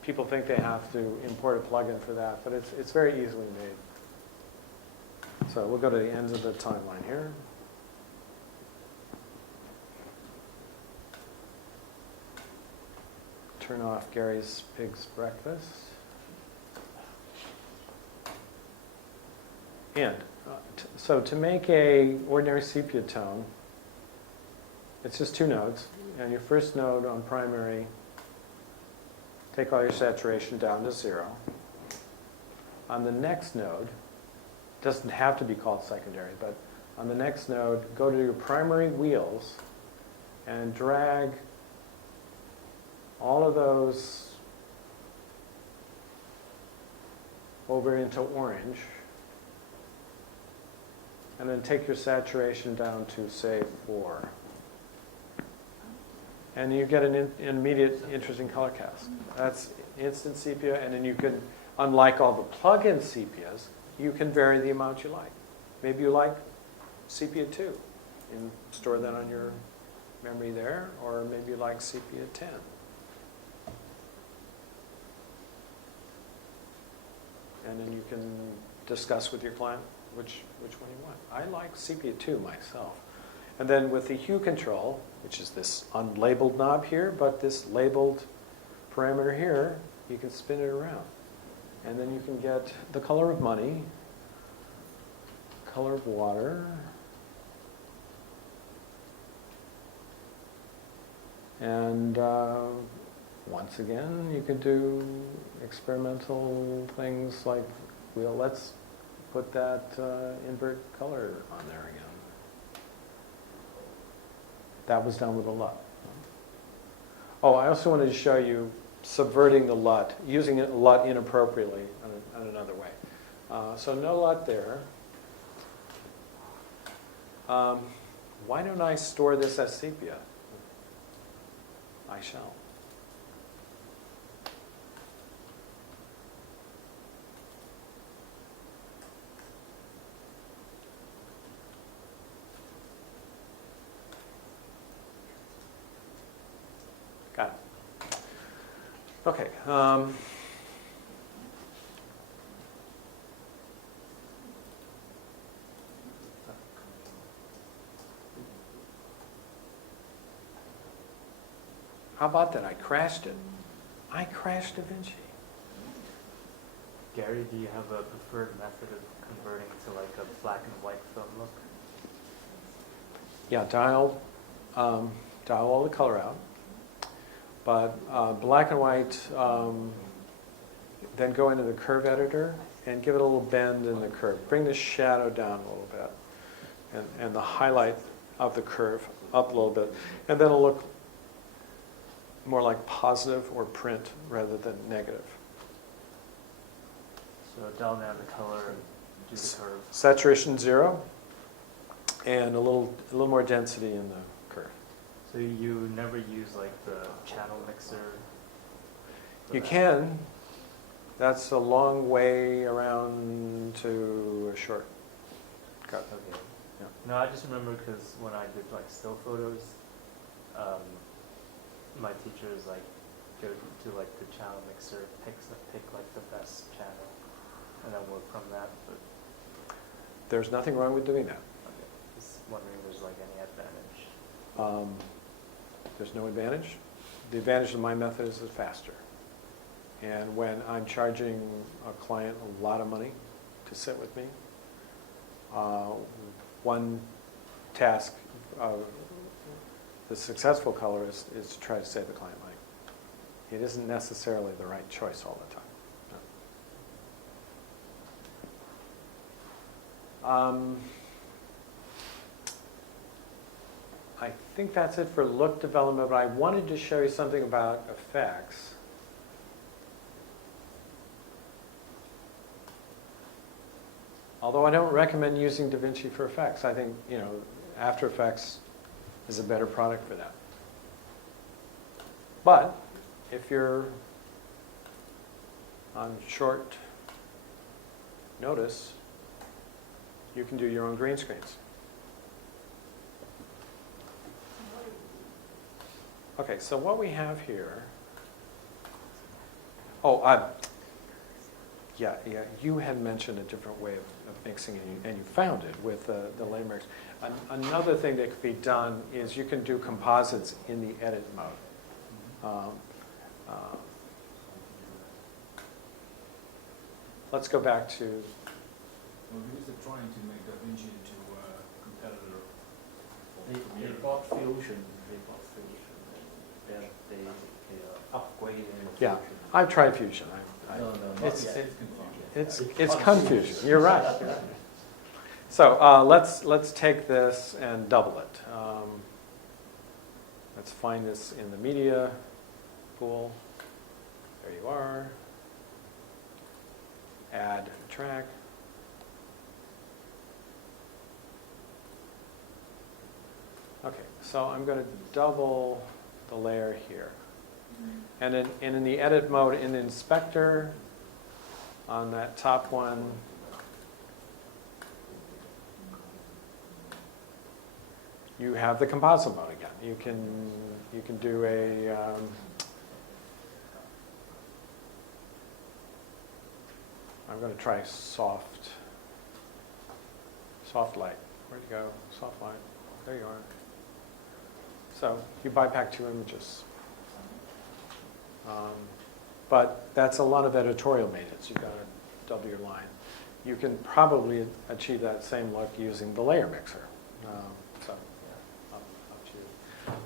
People think they have to import a plugin for that, but it's very easily made. So we'll go to the ends of the timeline here. Turn off Gary's Pig's Breakfast. And so to make a ordinary sepia tone, it's just two nodes. And your first node on primary, take all your saturation down to 0. On the next node, doesn't have to be called secondary, but on the next node, go to your primary wheels and drag all of those over into orange, and then take your saturation down to, say, 4. And you get an immediate interesting color cast. That's instant sepia, and then you can, unlike all the plug-in sepias, you can vary the amount you like. Maybe you like sepia 2, and store that on your memory there, or maybe you like sepia 10. And then you can discuss with your client which one you want. I like sepia 2 myself. And then with the hue control, which is this unlabeled knob here, but this labeled parameter here, you can spin it around. And then you can get the color of money, color of water, and once again, you could do experimental things like, well, let's put that invert color on there again. That was done with a LUT. Oh, I also wanted to show you subverting the LUT, using a LUT inappropriately in another way. So no LUT there. Why don't I store this as sepia? I shall. Got it. Okay. How about that? I crashed it. I crashed DaVinci. Gary, do you have a preferred method of converting to like a black and white film look? Yeah, dial all the color out. But black and white, then go into the curve editor and give it a little bend in the curve. Bring the shadow down a little bit, and the highlight of the curve up a little bit. And then it'll look more like positive or print rather than negative. So dial down the color and do the curve. Saturation 0, and a little more density in the curve. So you never use like the channel mixer? You can. That's a long way around to a short cut. Okay. Yeah. No, I just remember because when I did like still photos, my teacher is like, go to like the channel mixer, pick like the best channel, and then work from that. But There's nothing wrong with doing that. okay. wondering if there's like any advantage. There's no advantage. The advantage of my method is it's faster. And when I'm charging a client a lot of money to sit with me, one task of the successful colorist is to try to save the client money. It isn't necessarily the right choice all the time. No. I think that's it for look development, but I wanted to show you something about effects. Although I don't recommend using DaVinci for effects. I think, After Effects is a better product for that. But if you're on short notice, you can do your own green screens. Okay, so what we have here, you had mentioned a different way of mixing, and you found it with the layer mix. Another thing that could be done is you can do composites in the edit mode. Let's go back to... Well, because they're trying to make DaVinci into a competitor. They bought Fusion. They're upgrading the Yeah, Fusion. I've tried Fusion. No, not it's- yet. It's confusion. You're right. So let's take this and double it. Let's find this in the media pool. There you are. Add track. Okay, so I'm going to double the layer here. And in the edit mode in the inspector, on that top one, you have the composite mode again. You can do a I'm going to try soft light. Where'd you go? Soft light. There you are. So you buy back 2 images. But that's a lot of editorial maintenance. You've got to double your line. You can probably achieve that same look using the layer mixer. So up to you.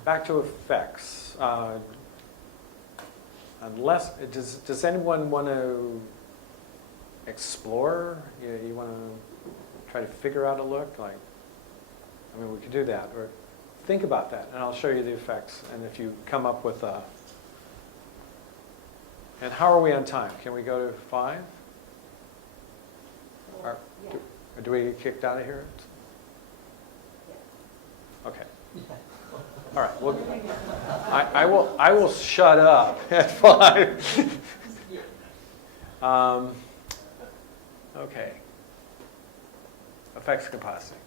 Back to effects. Does anyone want to explore? You want to try to figure out a look? We could do that. Or think about that, and I'll show you the effects. And if you come up with a... And how are we on time? Can we go to 5? Or do we get kicked out of here? Okay. All right. Well, I will shut up at 5. Okay. Effects compositing.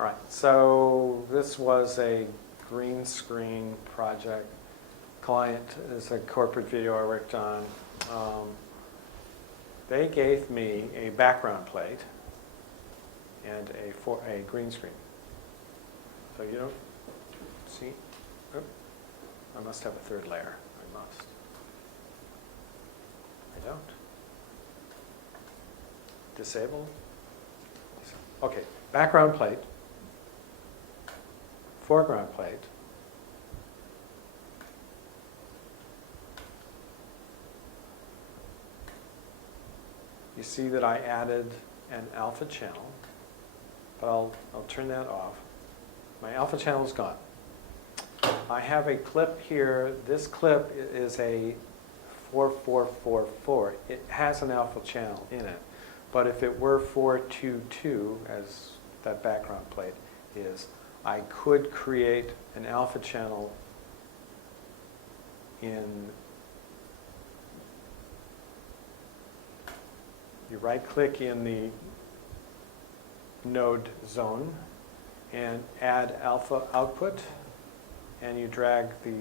All right. So this was a green screen project. Client is a corporate video I worked on. They gave me a background plate and a green screen. So you don't see? Oh, I must have a third layer. I must. I don't. Disable? Okay, background plate, foreground plate, you see that I added an alpha channel, but I'll turn that off. My alpha channel is gone. I have a clip here. This clip is a 4444. It has an alpha channel in it, but if it were 422, as that background plate is, I could create an alpha channel in... You right-click in the node zone and add alpha output, and you drag the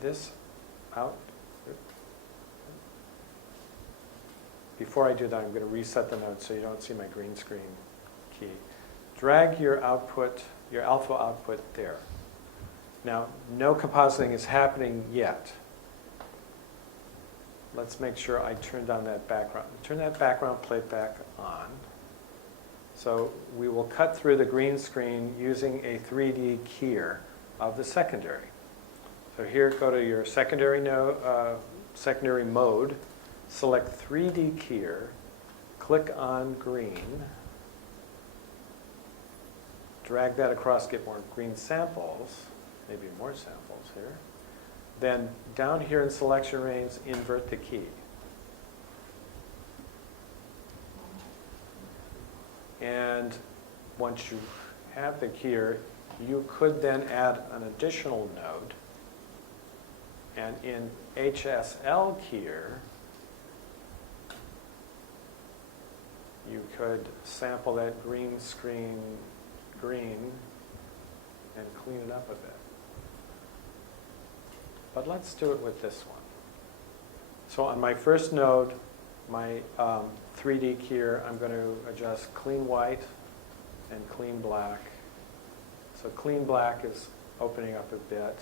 this out before I do that, I'm going to reset the node so you don't see my green screen key. Drag your output, your alpha output there. Now, no compositing is happening yet. Let's make sure I turned on that background. Turn that background plate back on. So we will cut through the green screen using a 3D keyer of the secondary. So here, go to your secondary mode, select 3D keyer, click on green, drag that across, get more green samples, maybe more samples here. Then down here in selection range, invert the key. And once you have the keyer, you could then add an additional node. And in HSL keyer, you could sample that green screen green and clean it up a bit. But let's do it with this one. So on my first node, my 3D keyer, I'm going to adjust clean white and clean black. So clean black is opening up a bit.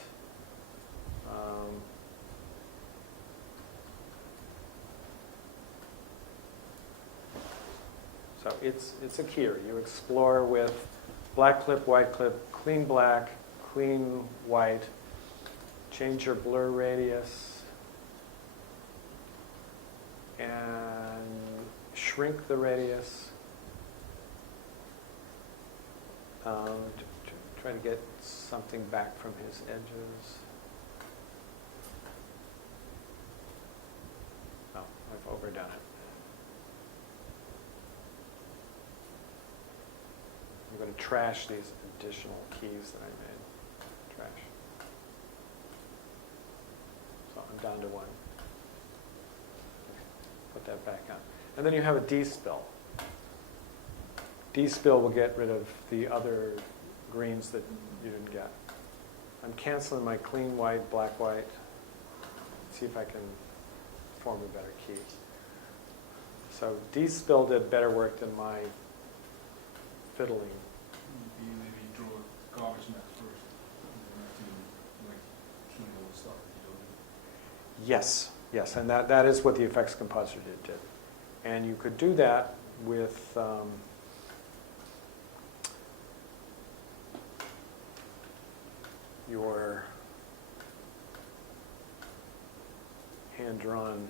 So it's a keyer. You explore with black clip, white clip, clean black, clean white. Change your blur radius and shrink the radius. Try to get something back from his edges. Oh, I've overdone it. I'm going to trash these additional keys that I made. Trash. So I'm down to one. Put that back on. And then you have a D-spill. D-spill will get rid of the other greens that you didn't get. I'm canceling my clean white, black white. See if I can form a better key. So D-spill did better work than my fiddling. Maybe draw a garbage net first, and then have to like clean all the stuff that you don't need. Yes, yes, and that is what the effects compositor did. And you could do that with your hand-drawn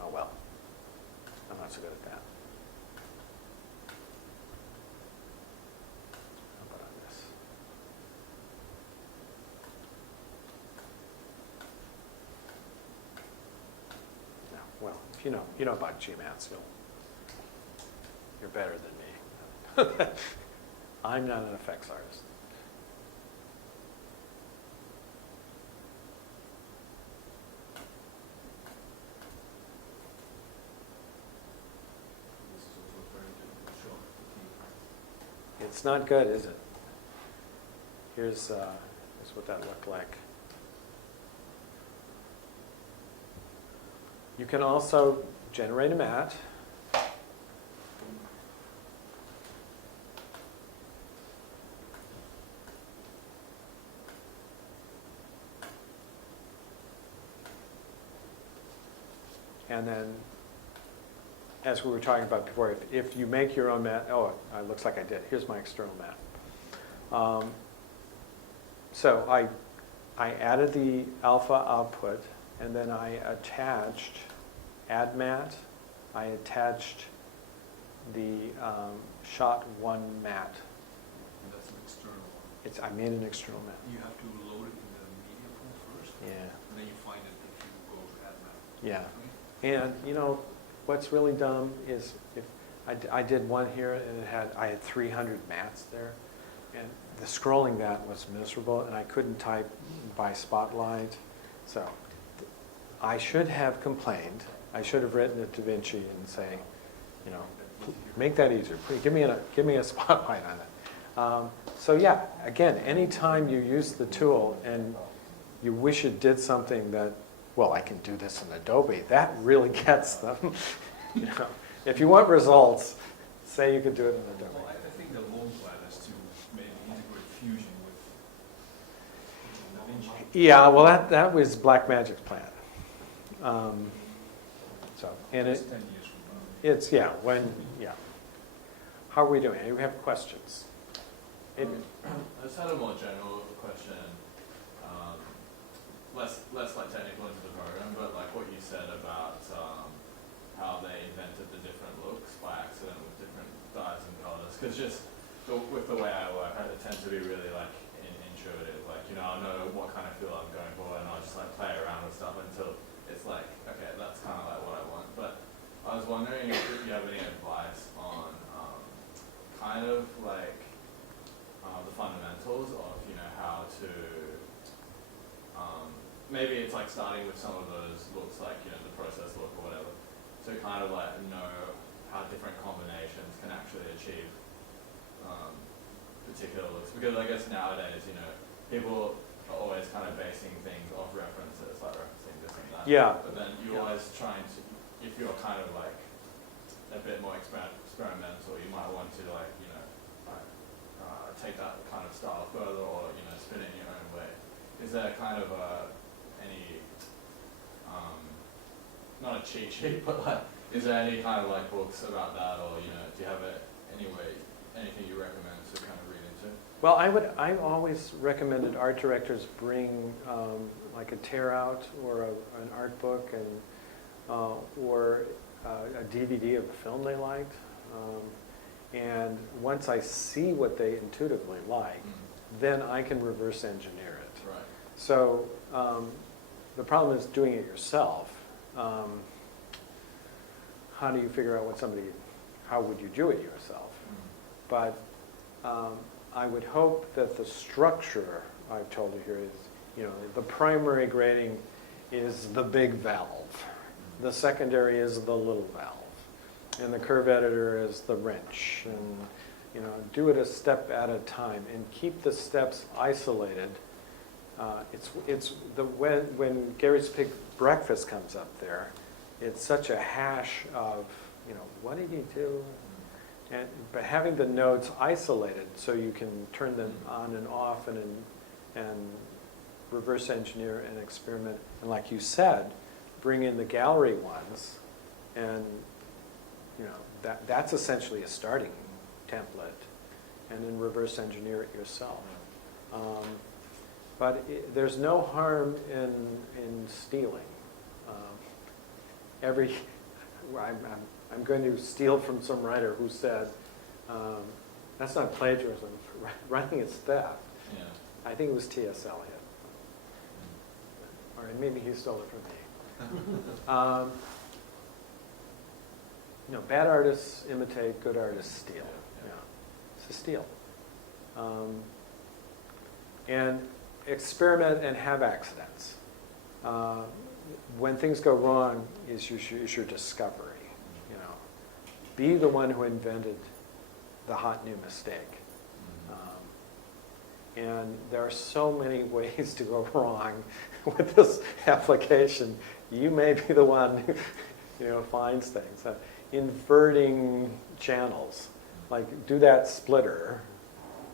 oh well, I'm not so good at that. How about on this? No, well, if you know about GMATs, you're better than me. I'm not an effects artist. This is also a very difficult shot for It's not good, is it? Here's what that looked like. You can also generate a mat. And then, as we were talking about before, if you make your own mat, oh, it looks like I did. Here's my external mat. So I added the alpha output, and then I attached add mat. I attached the shot one mat. And that's an external one. I made an external mat. You have to load it in the media pool first, Yeah. and then you find it if you go to add map. Yeah. Right? And you know what's really dumb is if I did one here and I had 300 mats there, and the scrolling that was miserable, and I couldn't type by spotlight. So I should have complained. I should have written to DaVinci and say, you know, Make that easier. Please, give me a spotlight on it. So yeah, again, anytime you use the tool and you wish it did something that, well, I can do this in Adobe, that really gets them. You know, if you want results, say you could do it in Adobe. Well, I think the long plan is to maybe integrate Fusion with DaVinci. Yeah, well, that was Blackmagic's plan. And It's it, 10 years from now. it's, yeah. How are we doing? Do we have questions? I just had a more general question, less like technical into the program, but like what you said about how they invented the different looks by accident with different dyes and colors. Because just with the way I work, I tend to be really like intuitive. Like, you know, I know what kind of feel I'm going for, and I'll just like play around with stuff until it's like, okay, that's kind of like what I want. But I was wondering if you have any advice on kind of like the fundamentals of, you know, how to, maybe it's like starting with some of those looks, like, you know, the process look or whatever, to kind of like know how different combinations can actually achieve particular looks. Because I guess nowadays, you know, people are always kind of basing things off references, like referencing this and that. Yeah. But then you're always trying to, if you're kind of like a bit more experimental, you might want to like, you know, take that kind of style further, or, you know, spin it in your own way. Is there kind of any, not a cheat sheet, but like, is there any kind of like books about that, or, you know, do you have anything you recommend to kind of read into? Well, I always recommended art directors bring like a tear out or an art book and or a DVD of a film they liked. And once I see what they intuitively like, then I can reverse engineer it. Right. So the problem is doing it yourself. How do you figure out how would you do it yourself? But I would hope that the structure I've told you here is, you know, the primary grading is the big valve. The secondary is the little valve. And the curve editor is the wrench. And, you know, do it a step at a time and keep the steps isolated. When Gary's Pig Breakfast comes up there, it's such a hash of, you know, what did he do? But having the nodes isolated so you can turn them on and off and reverse engineer and experiment. And like you said, bring in the gallery ones, and, you know, that's essentially a starting template, and then reverse engineer it yourself. But there's no harm in stealing. I'm going to steal from some writer who said, that's not plagiarism, writing is theft. Yeah. I think it was T.S. Eliot. Or maybe he stole it from me. You know, bad artists imitate, good artists steal. Yeah. It's a steal. And experiment and have accidents. When things go wrong is your discovery. You know, be the one who invented the hot new mistake. And there are so many ways to go wrong with this application. You may be the one who, you know, finds things. Inverting channels, like do that splitter,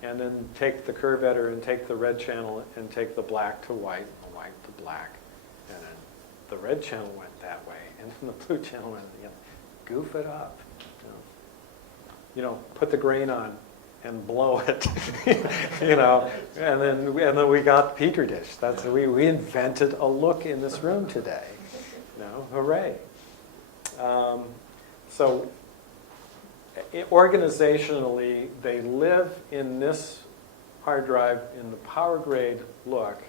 and then take the curve editor and take the red channel and take the black to white, and the white to black, and then the red channel went that way, and then the blue channel went, you know, goof it up. You know, put the grain on and blow it, you know, and then we got Petri dish. We invented a look in this room today. You know, hooray! So organizationally, they live in this hard drive in the power grade look.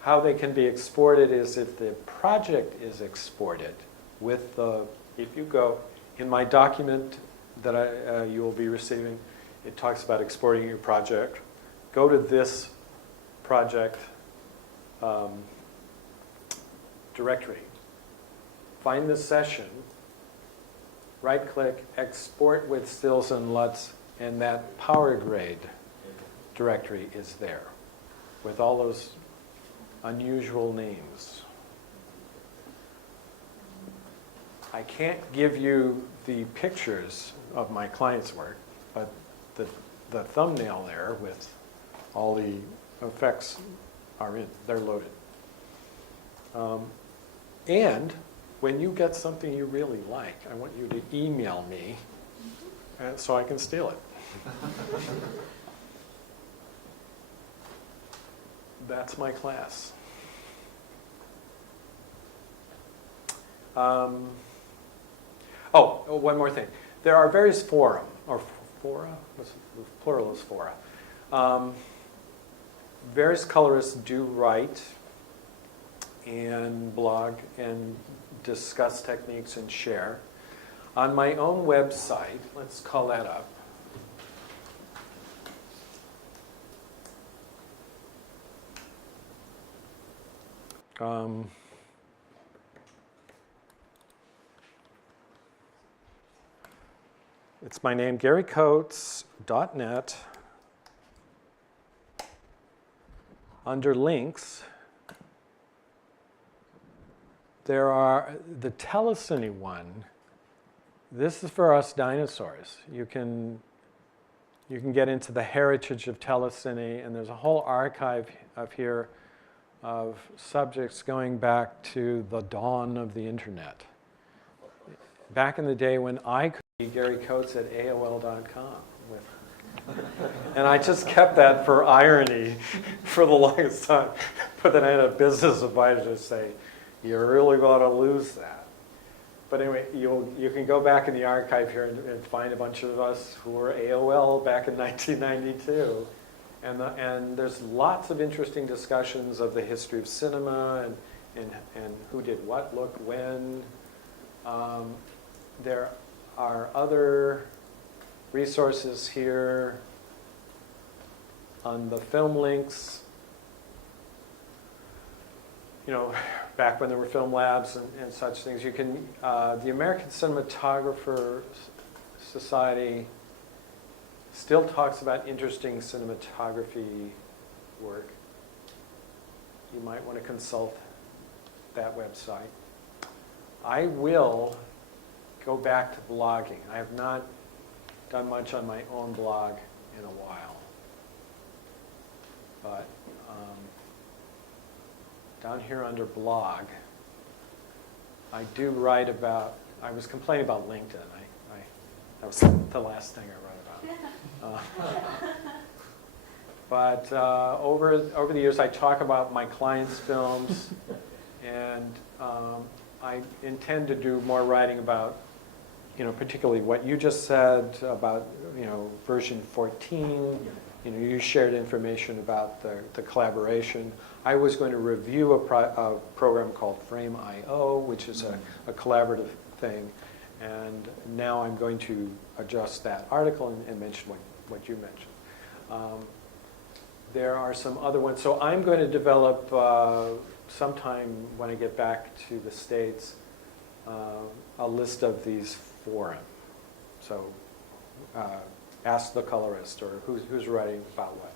How they can be exported is if the project is exported with the, if you go in my document that you will be receiving, it talks about exporting your project. Go to this project directory. Find the session right-click, export with stills and LUTs, and that power grade directory is there with all those unusual names. I can't give you the pictures of my client's work, but the thumbnail there with all the effects are in, they're loaded. And when you get something you really like, I want you to email me so I can steal it. That's my class. One more thing. There are various fora, plural is fora. Various colorists do write and blog and discuss techniques and share. On my own website, let's call that up. It's my name, GaryCoates.net. Under links, there are the telecine one. This is for us dinosaurs. You can get into the heritage of telecine, and there's a whole archive of here of subjects going back to the dawn of the internet. Back in the day when I could be Gary Coates at AOL.com. And I just kept that for irony for the longest time. But then I had a business advisor say, "You're really going to lose that." But anyway, you can go back in the archive here and find a bunch of us who were AOL back in 1992. And there's lots of interesting discussions of the history of cinema and who did what, look, when. There are other resources here on the film links. You know, back when there were film labs and such things. You can, the American Cinematographer Society still talks about interesting cinematography work. You might want to consult that website. I will go back to blogging. I have not done much on my own blog in a while. But down here under blog, I do write about, I was complaining about LinkedIn. That was the last thing I wrote about. But over the years, I talk about my clients' films, and I intend to do more writing about, particularly what you just said about, version 14. You shared information about the collaboration. I was going to review a program called Frame.io, which is a collaborative thing. And now I'm going to adjust that article and mention what you mentioned. There are some other ones. So I'm going to develop, sometime when I get back to the States, a list of these forums. So ask the colorist, or who's writing about what.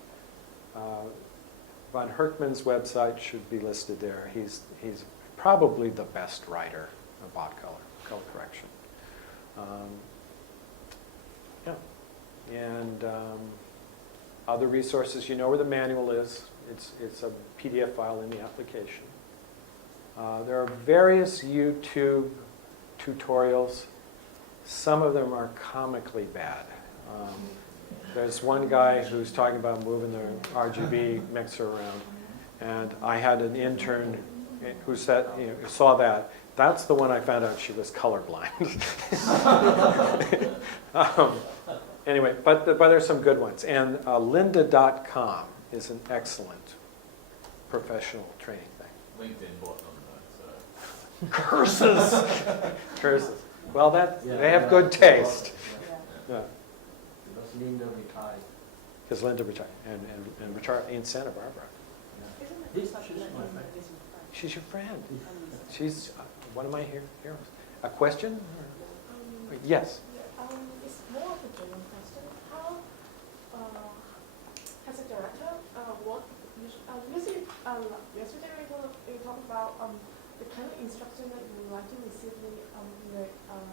Von Herkman's website should be listed there. He's probably the best writer about color correction. And other resources, you know where the manual is. It's a PDF file in the application. There are various YouTube tutorials. Some of them are comically bad. There's one guy who's talking about moving the RGB mixer around, and I had an intern who said, saw that. That's the one I found out she was colorblind. Anyway, but there's some good ones. And lynda.com is an excellent professional training thing. LinkedIn bought them though, so. Curses! Curses. Well, they have good taste. Yeah. Because Linda retired. Because Linda retired, and retired in Santa Barbara. This is my friend. She's your friend. She's one of my heroes. A question? Yes. It's more of a general question. How as a director, yesterday we talked about the kind of instruction that you would like to receive in the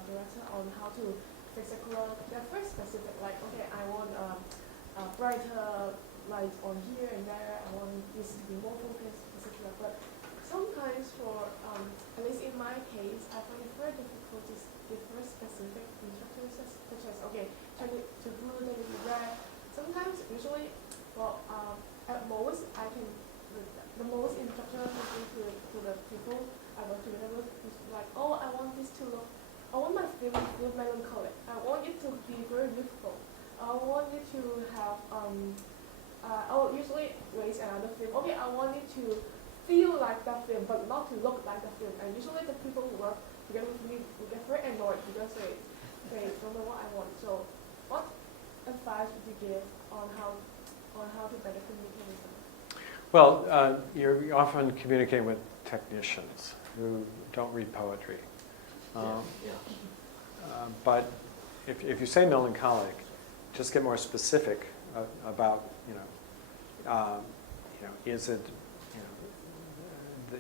director on how to fix a color. They're very specific, like, okay, I want a brighter light on here and there, I want this to be more focused, etc. But sometimes for, at least in my case, I find it very difficult to give very specific instructions, such as, okay, turn it to blue, then it to red. Sometimes, usually, well, at most, the most instruction I can give to the people I work together with is like, oh, I want this to look, I want my film to look melancholic. I want it to be very youthful. I want it to have, I'll usually raise another film. Okay, I want it to feel like that film, but not to look like that film. And usually the people who work together with me will get very annoyed because they don't know what I want. So, what advice would you give on how to better communicate with them? Well, you're often communicating with technicians who don't read poetry. But if you say melancholic, just get more specific about, is it,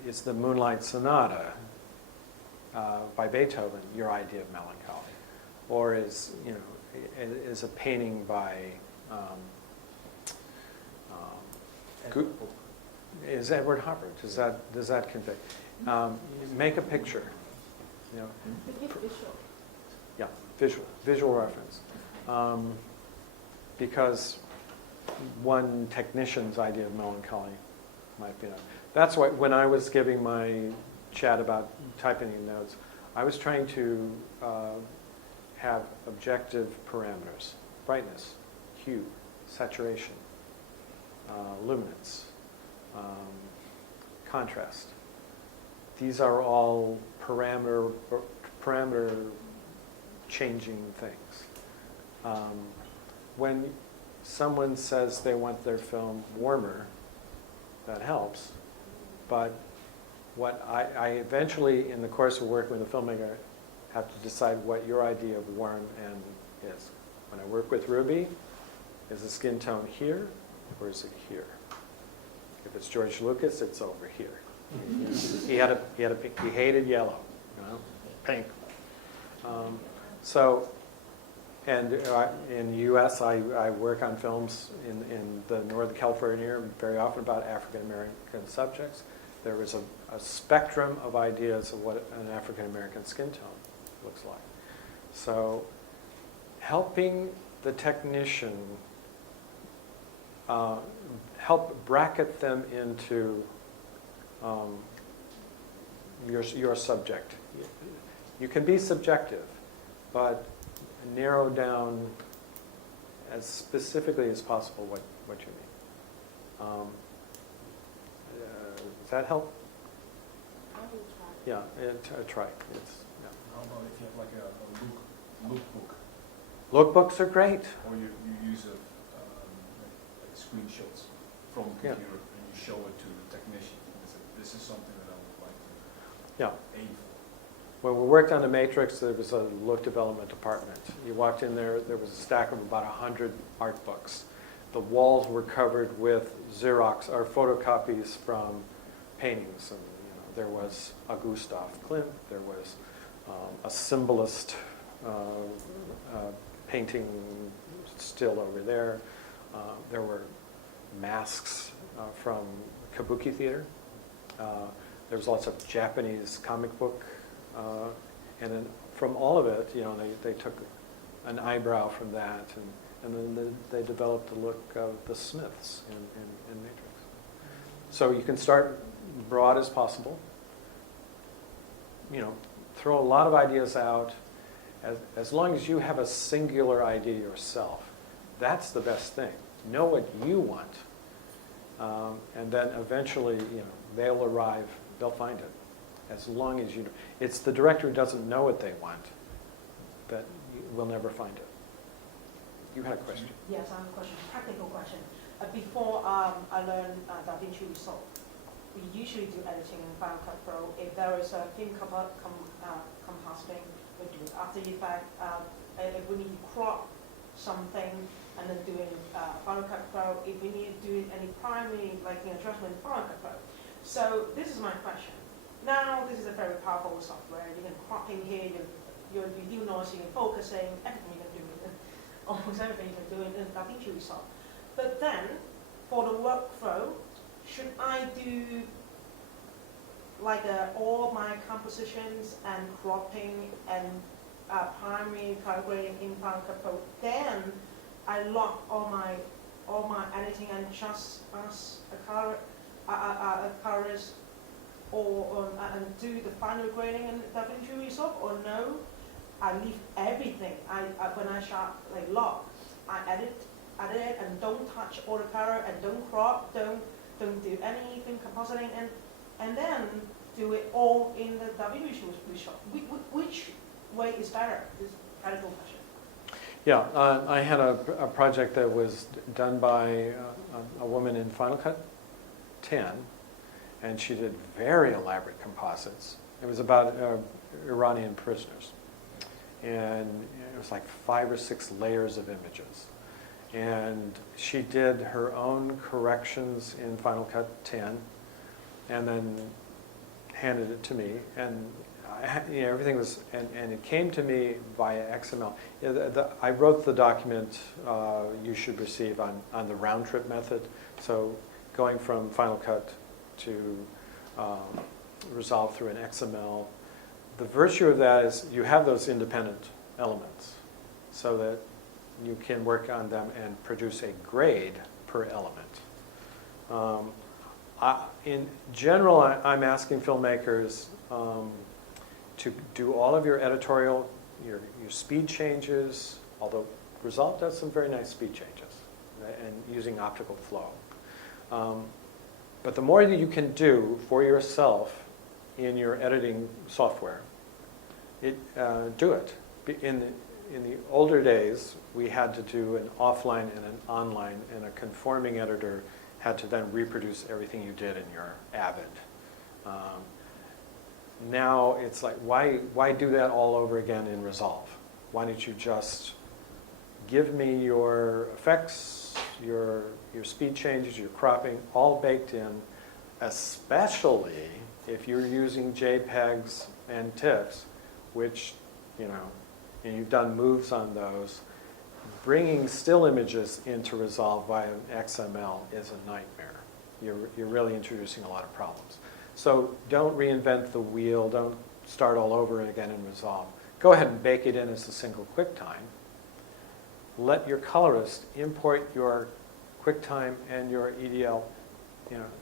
is the Moonlight Sonata by Beethoven your idea of melancholy, or is a painting by is Edward Hubbard? Does that convey? Make a picture. Visual. Yeah, visual reference. Because one technician's idea of melancholy might be enough. That's why when I was giving my chat about typing in notes, I was trying to have objective parameters: brightness, hue, saturation, luminance, contrast. These are all parameter changing things. When someone says they want their film warmer, that helps. But what I eventually, in the course of working with a filmmaker, have to decide what your idea of warm and is. When I work with Ruby, is the skin tone here or is it here? If it's George Lucas, it's over here. He hated yellow, pink. And in the U.S., I work on films in the Northern California area very often about African American subjects. There was a spectrum of ideas of what an African American skin tone looks like. So helping the technician, help bracket them into your subject. You can be subjective, but narrow down as specifically as possible what you mean. Does that help? I will try. Yeah, try. How about if you have like a lookbook? Lookbooks are great. Or you use like screenshots from the computer and you show it to the technician. And say, this is something that I would like to aim for. When we worked on The Matrix, there was a Look Development department. You walked in there was a stack of about 100 art books. The walls were covered with Xerox or photocopies from paintings. And, there was a Gustav Klimt, there was a symbolist painting still over there. There were masks from Kabuki theater. There was lots of Japanese comic book. And then from all of it, they took an eyebrow from that, and then they developed the look of the Smiths in Matrix. So you can start broad as possible. Throw a lot of ideas out. As long as you have a singular idea yourself, that's the best thing. Know what you want, and then eventually, they'll arrive. They'll find it. As long as you, it's the director who doesn't know what they want that will never find it. You had a question. Yes, I have a question, practical question. Before I learned DaVinci Resolve, we usually do editing in Final Cut Pro. If there is a film compositing we do it after effect. If we need to crop something and then doing Final Cut Pro, if we need to do any primary lighting adjustment in Final Cut Pro. So this is my question. Now this is a very powerful software. You can crop in here, you do noise, you can focusing, everything you can do with it. Almost everything you can do in DaVinci Resolve. But then, for the workflow, should I do like all my compositions and cropping and primary color grading in Final Cut Pro? Then I lock all my editing and just as a colorist, or and do the final grading in DaVinci Resolve, or no? I leave everything. When I shot like lock, I edit it and don't touch all the color and don't crop, don't do anything compositing, and then do it all in the DaVinci Resolve. Which way is better? Is a critical question. Yeah, I had a project that was done by a woman in Final Cut 10, and she did very elaborate composites. It was about Iranian prisoners, and it was like 5 or 6 layers of images. And she did her own corrections in Final Cut 10, and then handed it to me. And everything was, and it came to me via XML. I wrote the document you should receive on the round trip method. So going from Final Cut to Resolve through an XML. The virtue of that is you have those independent elements so that you can work on them and produce a grade per element. In general, I'm asking filmmakers to do all of your editorial, your speed changes, although Resolve does some very nice speed changes, right, and using optical flow. But the more that you can do for yourself in your editing software, do it. In the older days, we had to do an offline and an online, and a conforming editor had to then reproduce everything you did in your Avid. Now it's like, why do that all over again in Resolve? Why don't you just give me your effects, your speed changes, your cropping, all baked in, especially if you're using JPEGs and TIFFs, which, and you've done moves on those. Bringing still images into Resolve via XML is a nightmare. You're really introducing a lot of problems. So don't reinvent the wheel. Don't start all over again in Resolve. Go ahead and bake it in as a single QuickTime. Let your colorist import your QuickTime and your EDL,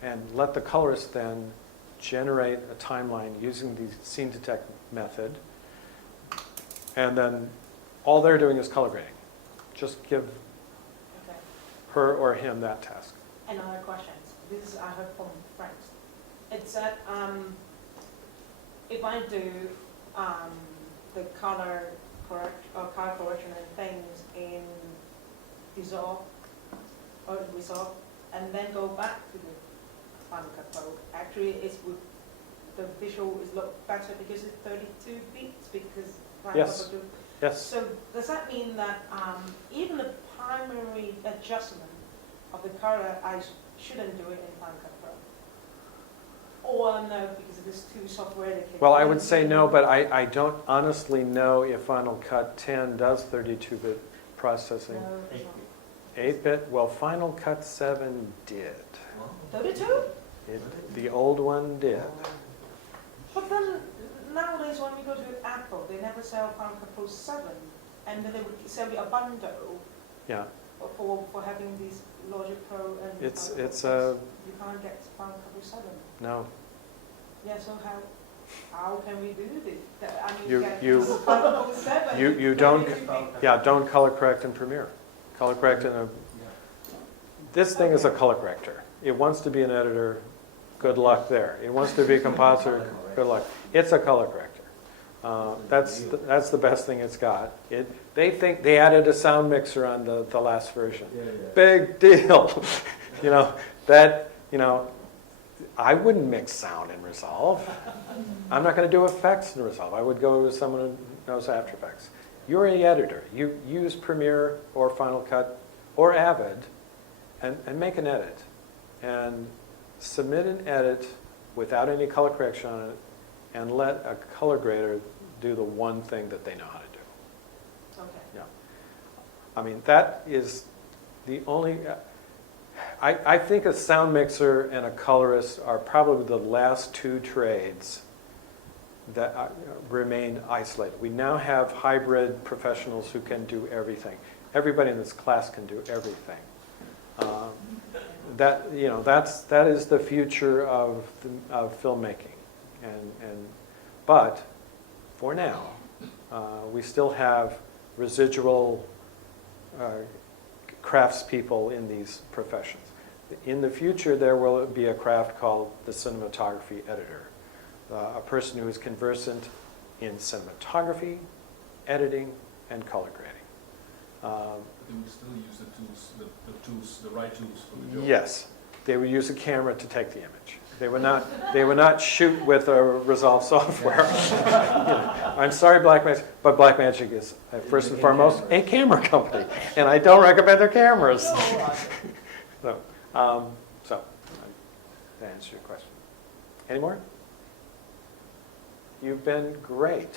and let the colorist then generate a timeline using the scene detect method. And then all they're doing is color grading. Just give her or him that task. Another question. This I heard from friends. It's that if I do the color correction and things in Resolve, and then go back to the Final Cut Pro, actually the visual is look better because it's 32 bits because Final Yes. Cut Pro. Yes. So does that mean that even the primary adjustment of the color, I shouldn't do it in Final Cut Pro? Or no, because there's two software that can... Well, I would say no, but I don't honestly know if Final Cut 10 does 32-bit processing. No, it's not. 8-bit? Well, Final Cut 7 did. 32? The old one did. But then nowadays when we go to Apple, they never sell Final Cut Pro 7, and then they would sell you a bundle Yeah. for having these Logic Pro and It's Final Cut it's Pro. a You can't get Final Cut Pro 7. no. Yeah, so how can we do this? I mean, You- get you- Final Cut Pro 7. You don't don't color correct in Premiere. Color correct in a. This thing is a color corrector. It wants to be an editor. Good luck there. It wants to be a compositor. Good luck. It's a color corrector. That's the best thing it's got. They think they added a sound mixer on the last version. Big deal. I wouldn't mix sound in Resolve. I'm not going to do effects in Resolve. I would go to someone knows After Effects. You're the editor. You use Premiere or Final Cut or Avid and make an edit. And submit an edit without any color correction on it and let a color grader do the one thing that they know how to do. Okay. Yeah. I mean, that is the only... I think a sound mixer and a colorist are probably the last two trades that remain isolated. We now have hybrid professionals who can do everything. Everybody in this class can do everything. That is the future of filmmaking. But for now, we still have residual craftspeople in these professions. In the future, there will be a craft called the cinematography editor, a person who is conversant in cinematography, editing, and color grading. They would still use the tools, the right tools for the job. Yes, they would use a camera to take the image. They would not shoot with a Resolve software. I'm sorry, Blackmagic, but Blackmagic is first and foremost a camera company, and I don't recommend their cameras. So that answers your question. Any more? You've been great.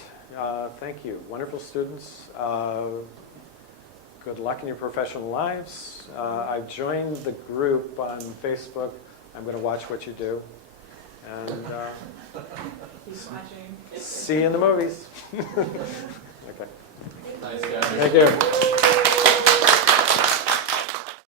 Thank you. Wonderful students. Good luck in your professional lives. I've joined the group on Facebook. I'm going to watch what you do. And He's watching. see you in the movies. Okay. Nice guys. Thank you.